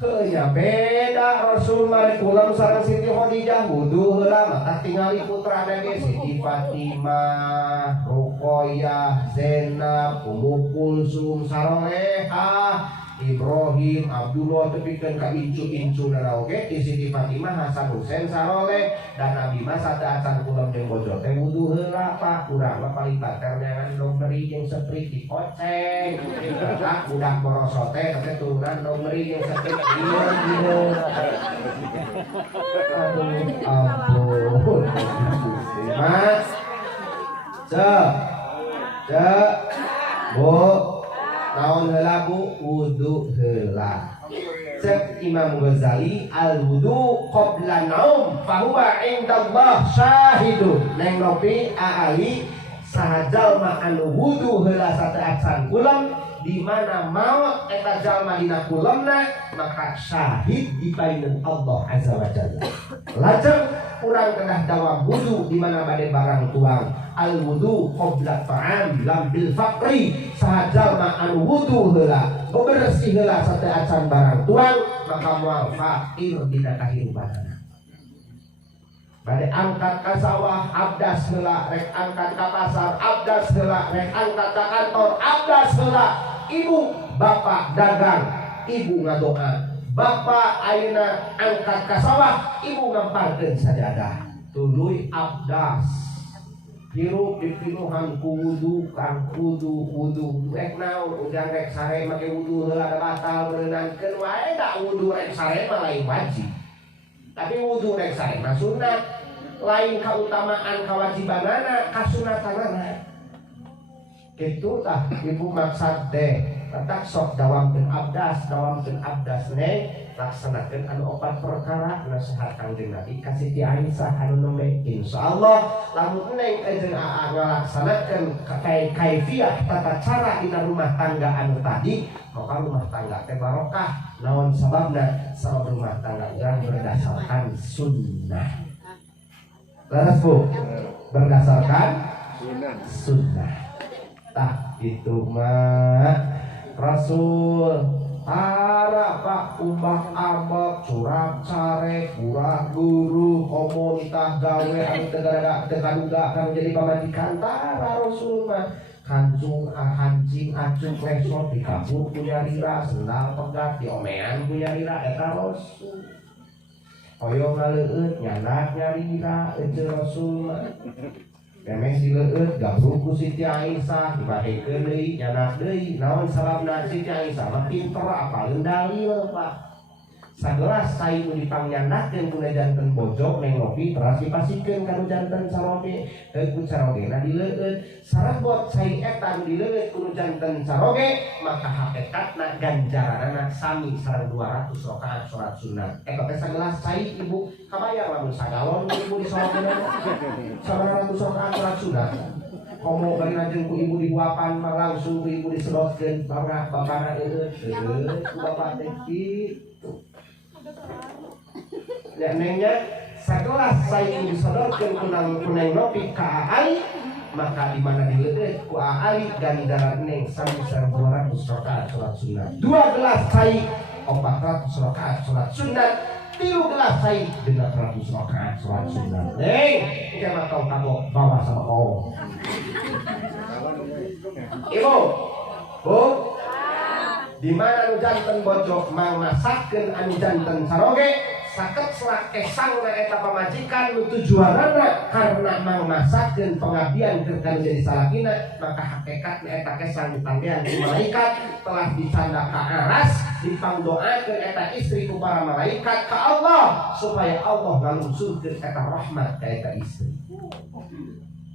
heunya beda Rasul mah rek kula sareng Siti Khadijah wudu heula mah tah tingali putrana ge Siti Fatimah Ruqayyah Zainab Ummu Kulsum Sarolehah Ibrahim, Abdullah tepikeun ka incu-incuna oge di Siti Fatimah Hasan Husein saroleh dan Nabi mah sadaqatan kula jeung bojo teh wudu heula Pak urang mah paling bater nyangan dong meri jeung seprik dikoceng tak budak boroso teh teh turunan dong meri jeung seprik ieu ampun Mas Bu naon heula Bu wudu heula cek Imam Ghazali al wudu qabla naum fahuwa indallah syahidun neng nopi aali saha jalma anu wudu heula sateacan kulam di mana maut eta jalma dina kulamna maka syahid di bainain Allah azza wa jalla lajeng urang kedah dawam wudu di mana bade barang tuang al wudu qabla ta'am lam bil faqri saha jalma anu wudu heula bebersih heula sateacan barang tuang maka moal fakir dina kahirupanna bade angkat ka sawah abdas heula rek angkat ka pasar abdas heula rek angkat ka kantor abdas heula ibu bapak dagang ibu ngadoa bapak ayeuna angkat ka sawah ibu ngamparkeun sajadah tuluy abdas hirup dipinuhan ku wudu kang wudu rek naon ujang rek sare make wudu heula da batal beunangkeun wae da wudu rek sare mah lain wajib tapi wudu rek sare mah sunat lain kautamaan kawajibanana kasunatanana kitu tah ibu maksud teh tak sok dawamkeun abdas neng laksanakeun anu opat perkara nasihat Kangjeng Nabi ka Siti Aisyah anu nombe insyaallah lamun neng jeung ngalaksanakeun kaifiah tata cara dina rumah tangga anu tadi maka rumah tangga teh barokah naon sababna sabab rumah tangga yang berdasarkan sunnah laras Bu berdasarkan sunnah tah itu mah Rasul para pak umbah abad curang care kurang guru komunitas gawe anu tekaduga akan menjadi pamajikan tara Rasul mah kanjung hancing acung resot di kampung punya rira sendal pegat diomean punya rira eta Rasul hoyong ngaleueut nyandak nyarira ece Rasul mah Kemes dileueut gabung ku Siti Aisyah dipakekeun deui nyanak deui naon sababna Siti Aisyah mah pinter apaleun dalil Pak sagelas sai nu dipangnyandakeun ku janten bojog neng ngopi teras dipasikeun ka janten saroge ku sarogena dileueut sarabot sai eta nu dileueut ku janten saroge maka hakikatna ganjaranna sami sareng 200 rakaat salat sunat eta teh sagelas sai ibu kabayang lamun sagalon ibu disolotkeun 200 rakaat salat sunat komo bari lajeng ku ibu dibuapan langsung ku ibu disedotkeun bapana eueuh ku bapak teh kitu ya nengnya sagelas saya disodorkeun kunang nopi ka Ali maka di mana dileueut ku Ali gandaran neng sami 200 rakaat salat sunat 2 gelas sai 400 rakaat salat sunat 3 gelas sai 300 rakaat salat sunat neng engke mah kau kabok bawa sama kau ibu Bu di mana anu janten bojo mang masakeun anu janten saroge saket selak kesangna eta pamajikan nu tujuanna karena mang masakeun pengabdian keur jadi salakina, maka hakikatna eta kesang ditandean ku malaikat telah dicanda ka aras dipangdoakeun eta istri ku para malaikat ka Allah supaya Allah ngalungsurkeun eta rahmat ka eta istri.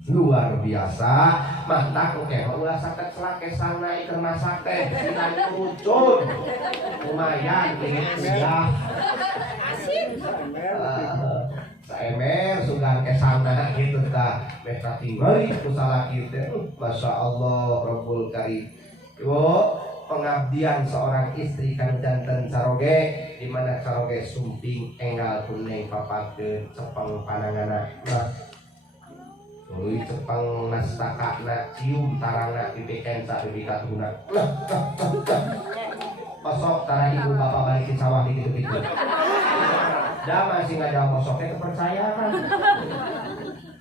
Luar biasa, mantap oke, ulah saket selak kesangna ikan masak teh dan kerucut lumayan gitu ya. Saemer sugan kesangna gitu ta, mereka tinggal ku salaki teh, masya Allah Rabbul Karim. Ibu pengabdian seorang istri kan janten saroge, di mana saroge sumping enggal kuning papakeun cepeng panangana. Ui cepeng nastakana cium tarangna pipiken sak pipikat guna. Kosok tara ibu bapak balikin sawah di gitu-gitu. Da masih ngada kosoknya kepercayaan.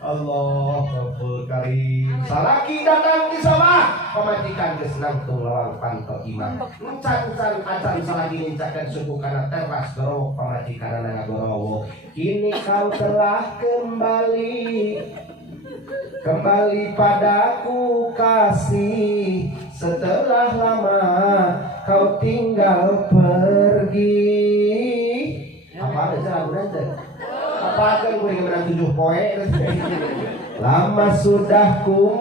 Allah Rabbul Karim. Salaki datang di sawah, pemajikan geus nangtung lawang panto imam. Encan-encan acan salaki nincakeun suku kana teras goro pamajikanana ngagorowo. Kini kau telah kembali padaku kasih, setelah lama kau tinggal pergi. Apa ada lagu nanti? Apa akan gue menang 7 poe? Lama sudah ku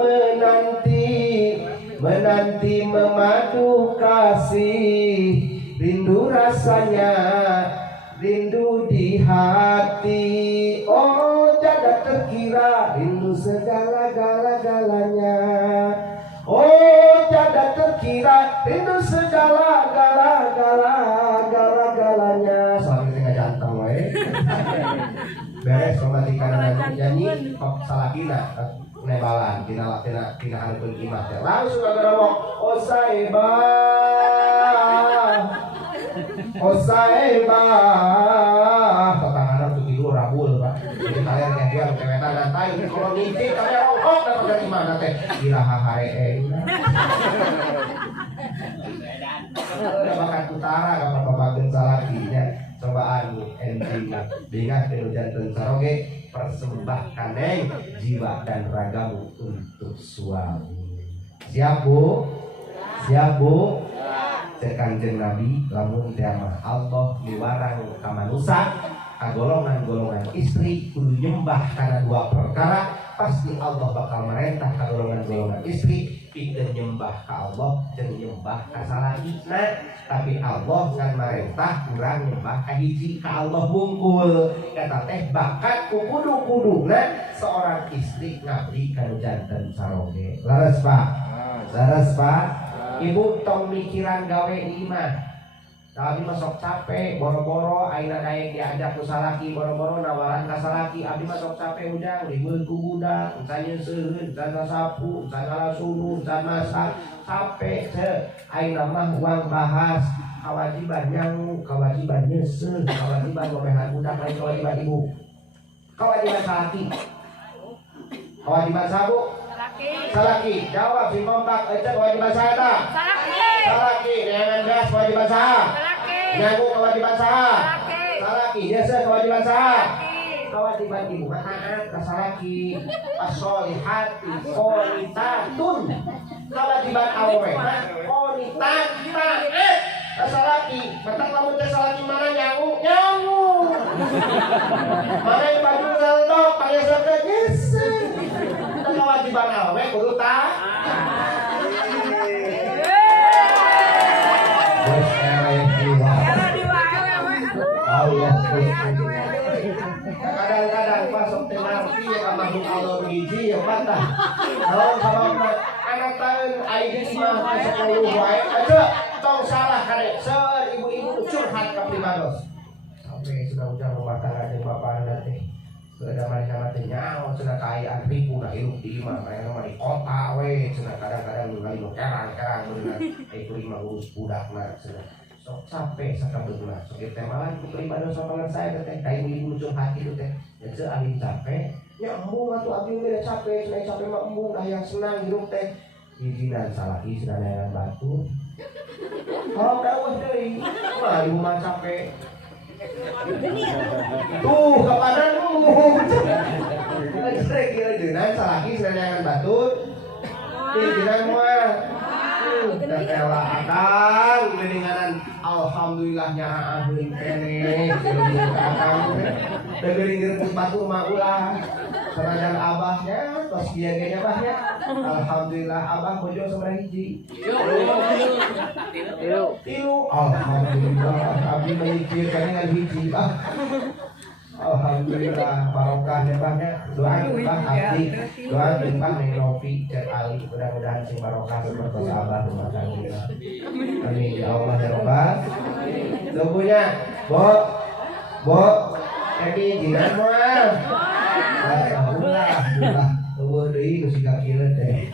menanti memadu kasih, rindu rasanya, rindu di hati. Oh tidak terkira rindu segala-galanya. Oh tidak terkira rindu segala-galanya. Soalnya kita jantung we. Beres pematikan anak nyanyi pop salakina nebalan tina hareupeun imah teh. Langsung ngomong Osaibah tetangga tuh tidur rabul Pak. Jadi kalian yang dia kewetan nantai kalau ngintip kalian dapat dari mana teh iraha haree. Udah bakat utara kapan pembagian salakinya cobaan ending dengan janten saroge persembahkan jiwa dan ragamu untuk suami. Siap Bu? Kanjeng Nabi lamun teh mah Allah diwarang ka manusia ka golongan-golongan istri kudu nyembah kana 2 perkara, pasti Allah bakal merentah ka golongan-golongan istri pikeun nyembah ka Allah jeung nyembah ka salakina. Tapi Allah kan merentah urang nyembah ka hiji ka Allah bungkul. Eta teh bakat kudu-kuduna seorang istri ngabdi ka janten saroge. Laras Pak. Ibu tong mikiran gawe di imah. Abdi masuk capek, boro-boro ayeuna daek diajak ku salaki, boro-boro nawaran ka salaki, abdi masuk capek ujang ribeuh ku budak, encan nyeuseun, encan sapu, encan ngalasunu, encan masak, capek teh. Ayeuna mah uang bahas kewajiban nyangu, kewajiban nyeuseun, kewajiban ngomehan budak lain kewajiban ibu. Kewajiban salaki. Kewajiban sabu salaki, jawab si kompak, itu kewajiban saya tak? Salaki, dengan gas kewajiban saya. Nyagu kewajiban saya. Salaki, biasa kewajiban saya. Kewajiban ibu taat ke salaki, pasolihati, qonitatun. Kewajiban awewe, qonitat taat ke salaki. Mata kamu ke salaki mana nyagu? Mana yang baju seldok, pakai sekat nyesel. Kewajiban awewe kudu taat. Kadang-kadang pasok tenarti ya makhluk Allah biji ya patah. Kalau sama anak tahun aidin mah 10 wae aja tong salah kare seur ibu-ibu curhat ka primados. Sampai sudah ujang rumah tangga jeung bapak nanti. Sudah mana-mana teh nyaho cenah kaayaan ribu na hirup di imah mereka mah di kota we cenah kadang-kadang ngali nu kerang-kerang beunang ai kuring mah urus budakna cenah. Sok capek sakabeuteuna sok teh malan primados sopangan saya teh kain ibu curhat kitu teh. Ya teu alin capek, nya embung atuh abdi we capek, cenah capek mah embung dah yang senang hirup teh. Izinan salaki sedaya batu. Kalau dawuh deui, mah ibu mah capek. Tuh, kapanan lu. Srek izinan salaki sedaya batu. Izinan mah. Dan rela akang mendinganan alhamdulillahnya ahli kene akang degeuring direbut batu mah ulah sanajan abahnya tos kieu ge abahnya alhamdulillah abah bojo sabaraha hiji tilu alhamdulillah abdi mikir dengan hiji alhamdulillah barokah ya Bang ya. Doain Bang abdi, doain Bang Neng Novi Cek Ali, mudah-mudahan sing barokah seperti sahabat rumah tangga. Amin ya Allah ya Rabbal. Tunggunya, Bo, ini jinan moal. Alhamdulillah, tunggu deui geus siga kieu teh.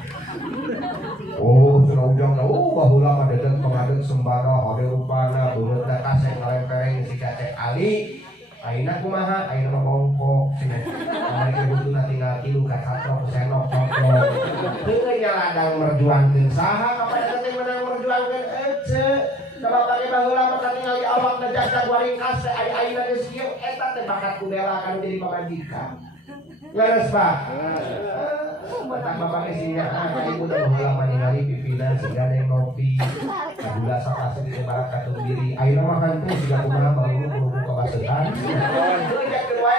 Oh, ujung baheula mah dedeg pengadeg sembara hade rupana beurutna kaseng ngalempereng si Cek Ali. Aina kumaha, aina mah bongkok cenah. Ari kebutuhan tinggal tilu ka katro senok cocok. Teu nya ladang merjuangkeun saha kapada teh menang merjuangkeun ece. Sababaraha baheula mah tinggal di awak ngejajah waringkas teh aina geus kieu eta teh bakat kudela kan jadi pamajikan. Leres Pak. Batak bapak isinya ibu udah baheula mah ningali pipina siga Neng Novi. Kadula sakase di barat katung diri. Aina mah kan teh siga kumaha baru kebasehan.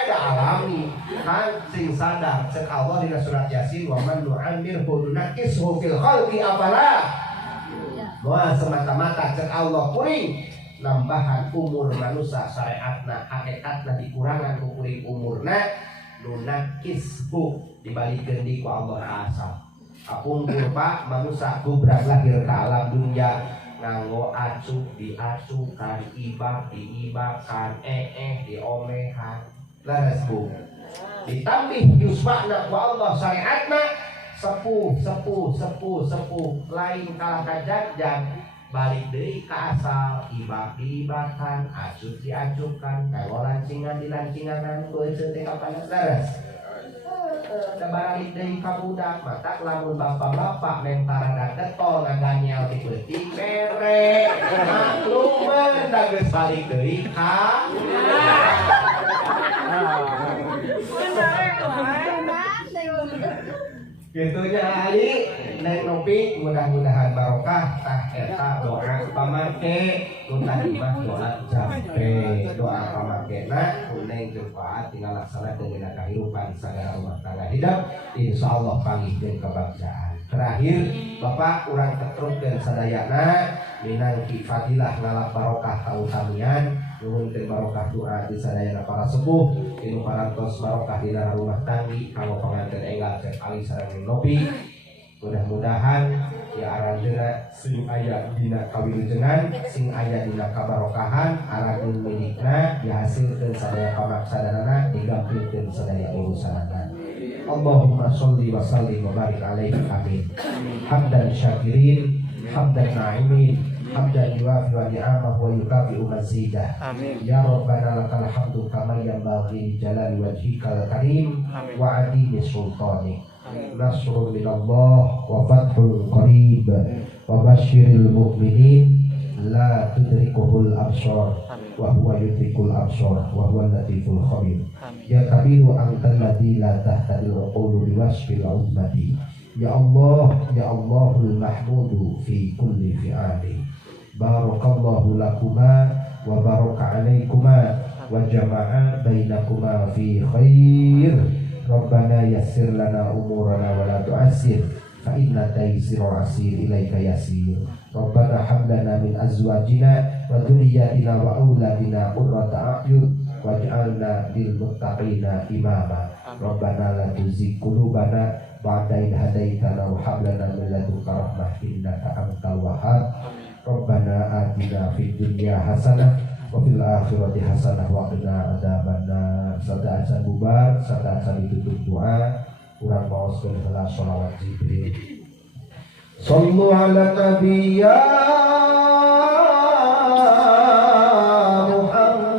Alami kan sing sadar cek Allah dina surat Yasin wa man nu'ammir nunakishu fil khalqi afala. Moal semata-mata cek Allah kuring nambahan umur manusia syariatna hakikatna dikurangan ku kuring umurna nunakishu dibalikeun di ku Allah asal. Apungkur Pak manusia gubrag lahir ka alam dunya nganggo acuk diacukan ibak diibakan diomehan laras bu ditambih yusfa'na ku Allah syariatna sepuh lain kalah kajajak balik deui ka asal ibak diibakan acuk diacukan kawa lancingan dilancinganan ku teu teh kapan laras balik deui ka budak mata lamun bapak-bapak mentara dagetol ngaganyel di peuting mere makluman da geus balik deui ka Gitunya Ali Neng Novi mudah-mudahan barokah tah eta doa pamake nu tadi mah doa jampe doa pamakena neng berfaat tinggal laksana dengan kehidupan sagala rumah tangga hidup insyaallah panggih jeung kebagjaan. Terakhir Bapak urang ketrukkeun sadayana minangki fadilah ngalap barokah kautamian nuhunkeun barokah doa di sadayana para sepuh inu parantos barokah di rumah tanggi kanggo panganten enggal Cek Ali sareng Neng Novi. Mudah-mudahan ya aranjeuna sing aya dina kawilujengan sing aya dina kabarokahan arageun milikna dihasilkeun sadaya pamaksadanana digampilkeun sadaya urusanana. Allahumma sholli wa sallim wa barik alaihi amin. Hamdan syakirin, hamdan na'imin, hamdan yuafi wa ni'amahu wa yukafi'u mazidah. Amin. Ya Rabbana lakal hamdu kama yanbaghi jalali wajhikal karim wa adimi sultanik. Nasrun minallah wa fathul qarib wa basyiril mu'minin la tudrikuhul absar wa huwa yudrikul absar wa huwa latiful khabir. Ya kabiru antal ladzi la tahtadil qulu biwasfil ummati. Ya Allahul mahmudu fi kulli fi'ali. Barakallahu lakuma wa baraka alaikuma wa jama'a bainakuma fi khair. Rabbana yassir lana umurana wa la tu'assir fa inna taysira asir ilaika yasir. Rabbana hab lana min azwajina wa dhurriyyatina wa auladina qurrata a'yun waj'alna lil muttaqina imama. Rabbana la tuzigh qulubana ba'da idh hadaitana wa hab lana min ladunka rahmah innaka antal wahhab. Rabbana atina fid dunya hasanah wa fil akhirati hasanah wa qina adzabannar. Sada acan bubar, sada acan ditutup doa. Urang maoskeun heula shalawat Jibril. Sallu ala nabiyya Muhammad.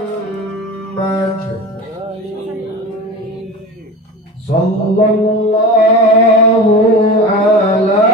Sallallahu ala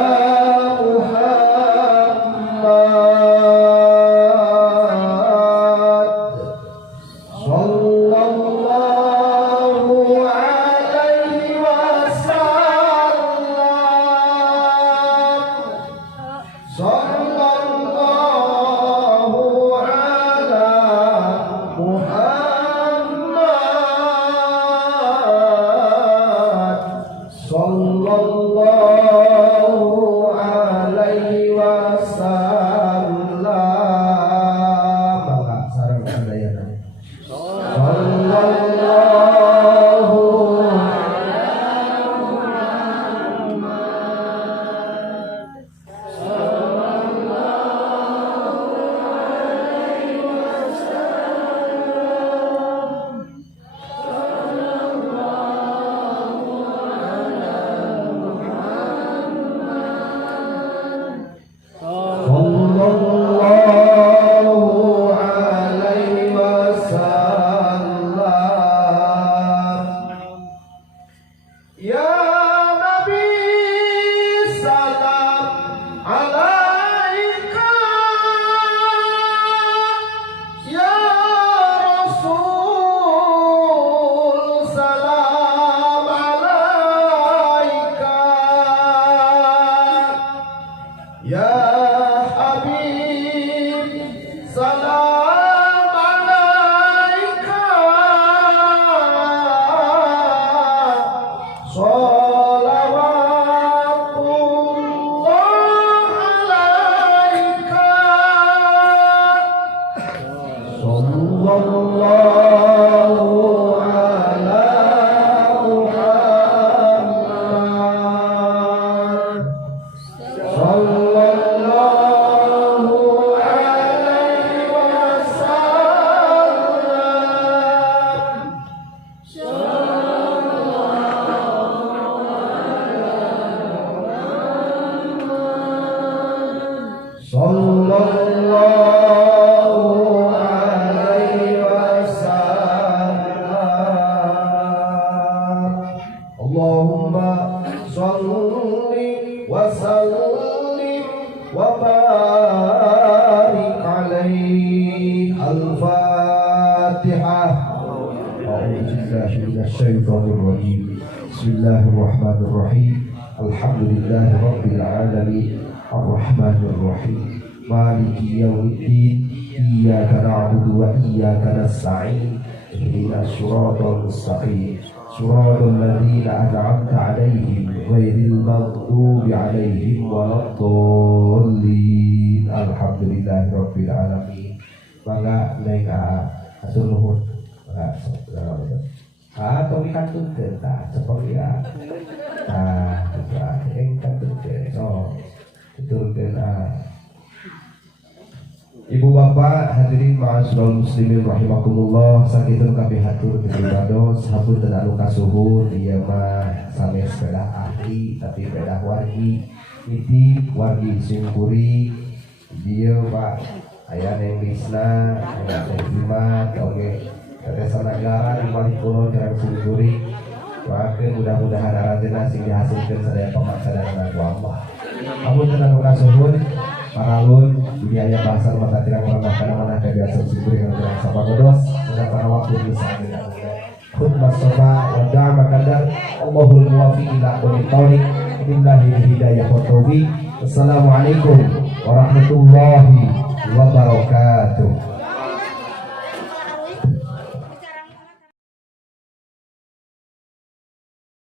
sallallahu alaihi wasallam. Allahumma shalli wa sallim wa barik alaihi. Al-Fatihah. A'udzubillahi minasyaitonir rajim. Bismillahirrahmanirrahim. Alhamdulillahi rabbil alamin. Ar-Rahmanir Rahim. Maliki yaumiddin. Iyyaka na'budu wa iyyaka nasta'in. Ihdinas siratal mustaqim. Siratal ladzina an'amta 'alaihim ghairil maghdubi 'alaihim waladdallin. Alhamdulillahi rabbil alamin. Mangga neng atur nuhun. Atau kantun kita cepeng ya. Kantun kita. Oh, turun Ibu bapak hadirin ma'asyiral muslimin rahimakumullah, sakitun kabeh hatur ibadah sampun teu anu kasuhun ieu mah sanes sepeda ahli tapi sepeda wargi nitip wargi singkuri dieu Pak aya neng Lisna aya teh Imat oge Desa Nagara di balik kulon Kerang Singkuri. Maka mudah-mudahan aranjeunna sing dihasilkeun sadaya pamaksa dan ku Allah. Amun teu anu kasuhun paralun dunia aya bahasa mata tirang merenahkan amanah kebiasaan Singkuri kana tirang sapagodos pada waktu bisa dengan khutbah sofa wa da'a makadar Allahul muwaffiq ila aqwamit thoriq billahi hidayah wa taufiq. Assalamualaikum warahmatullahi wabarakatuh.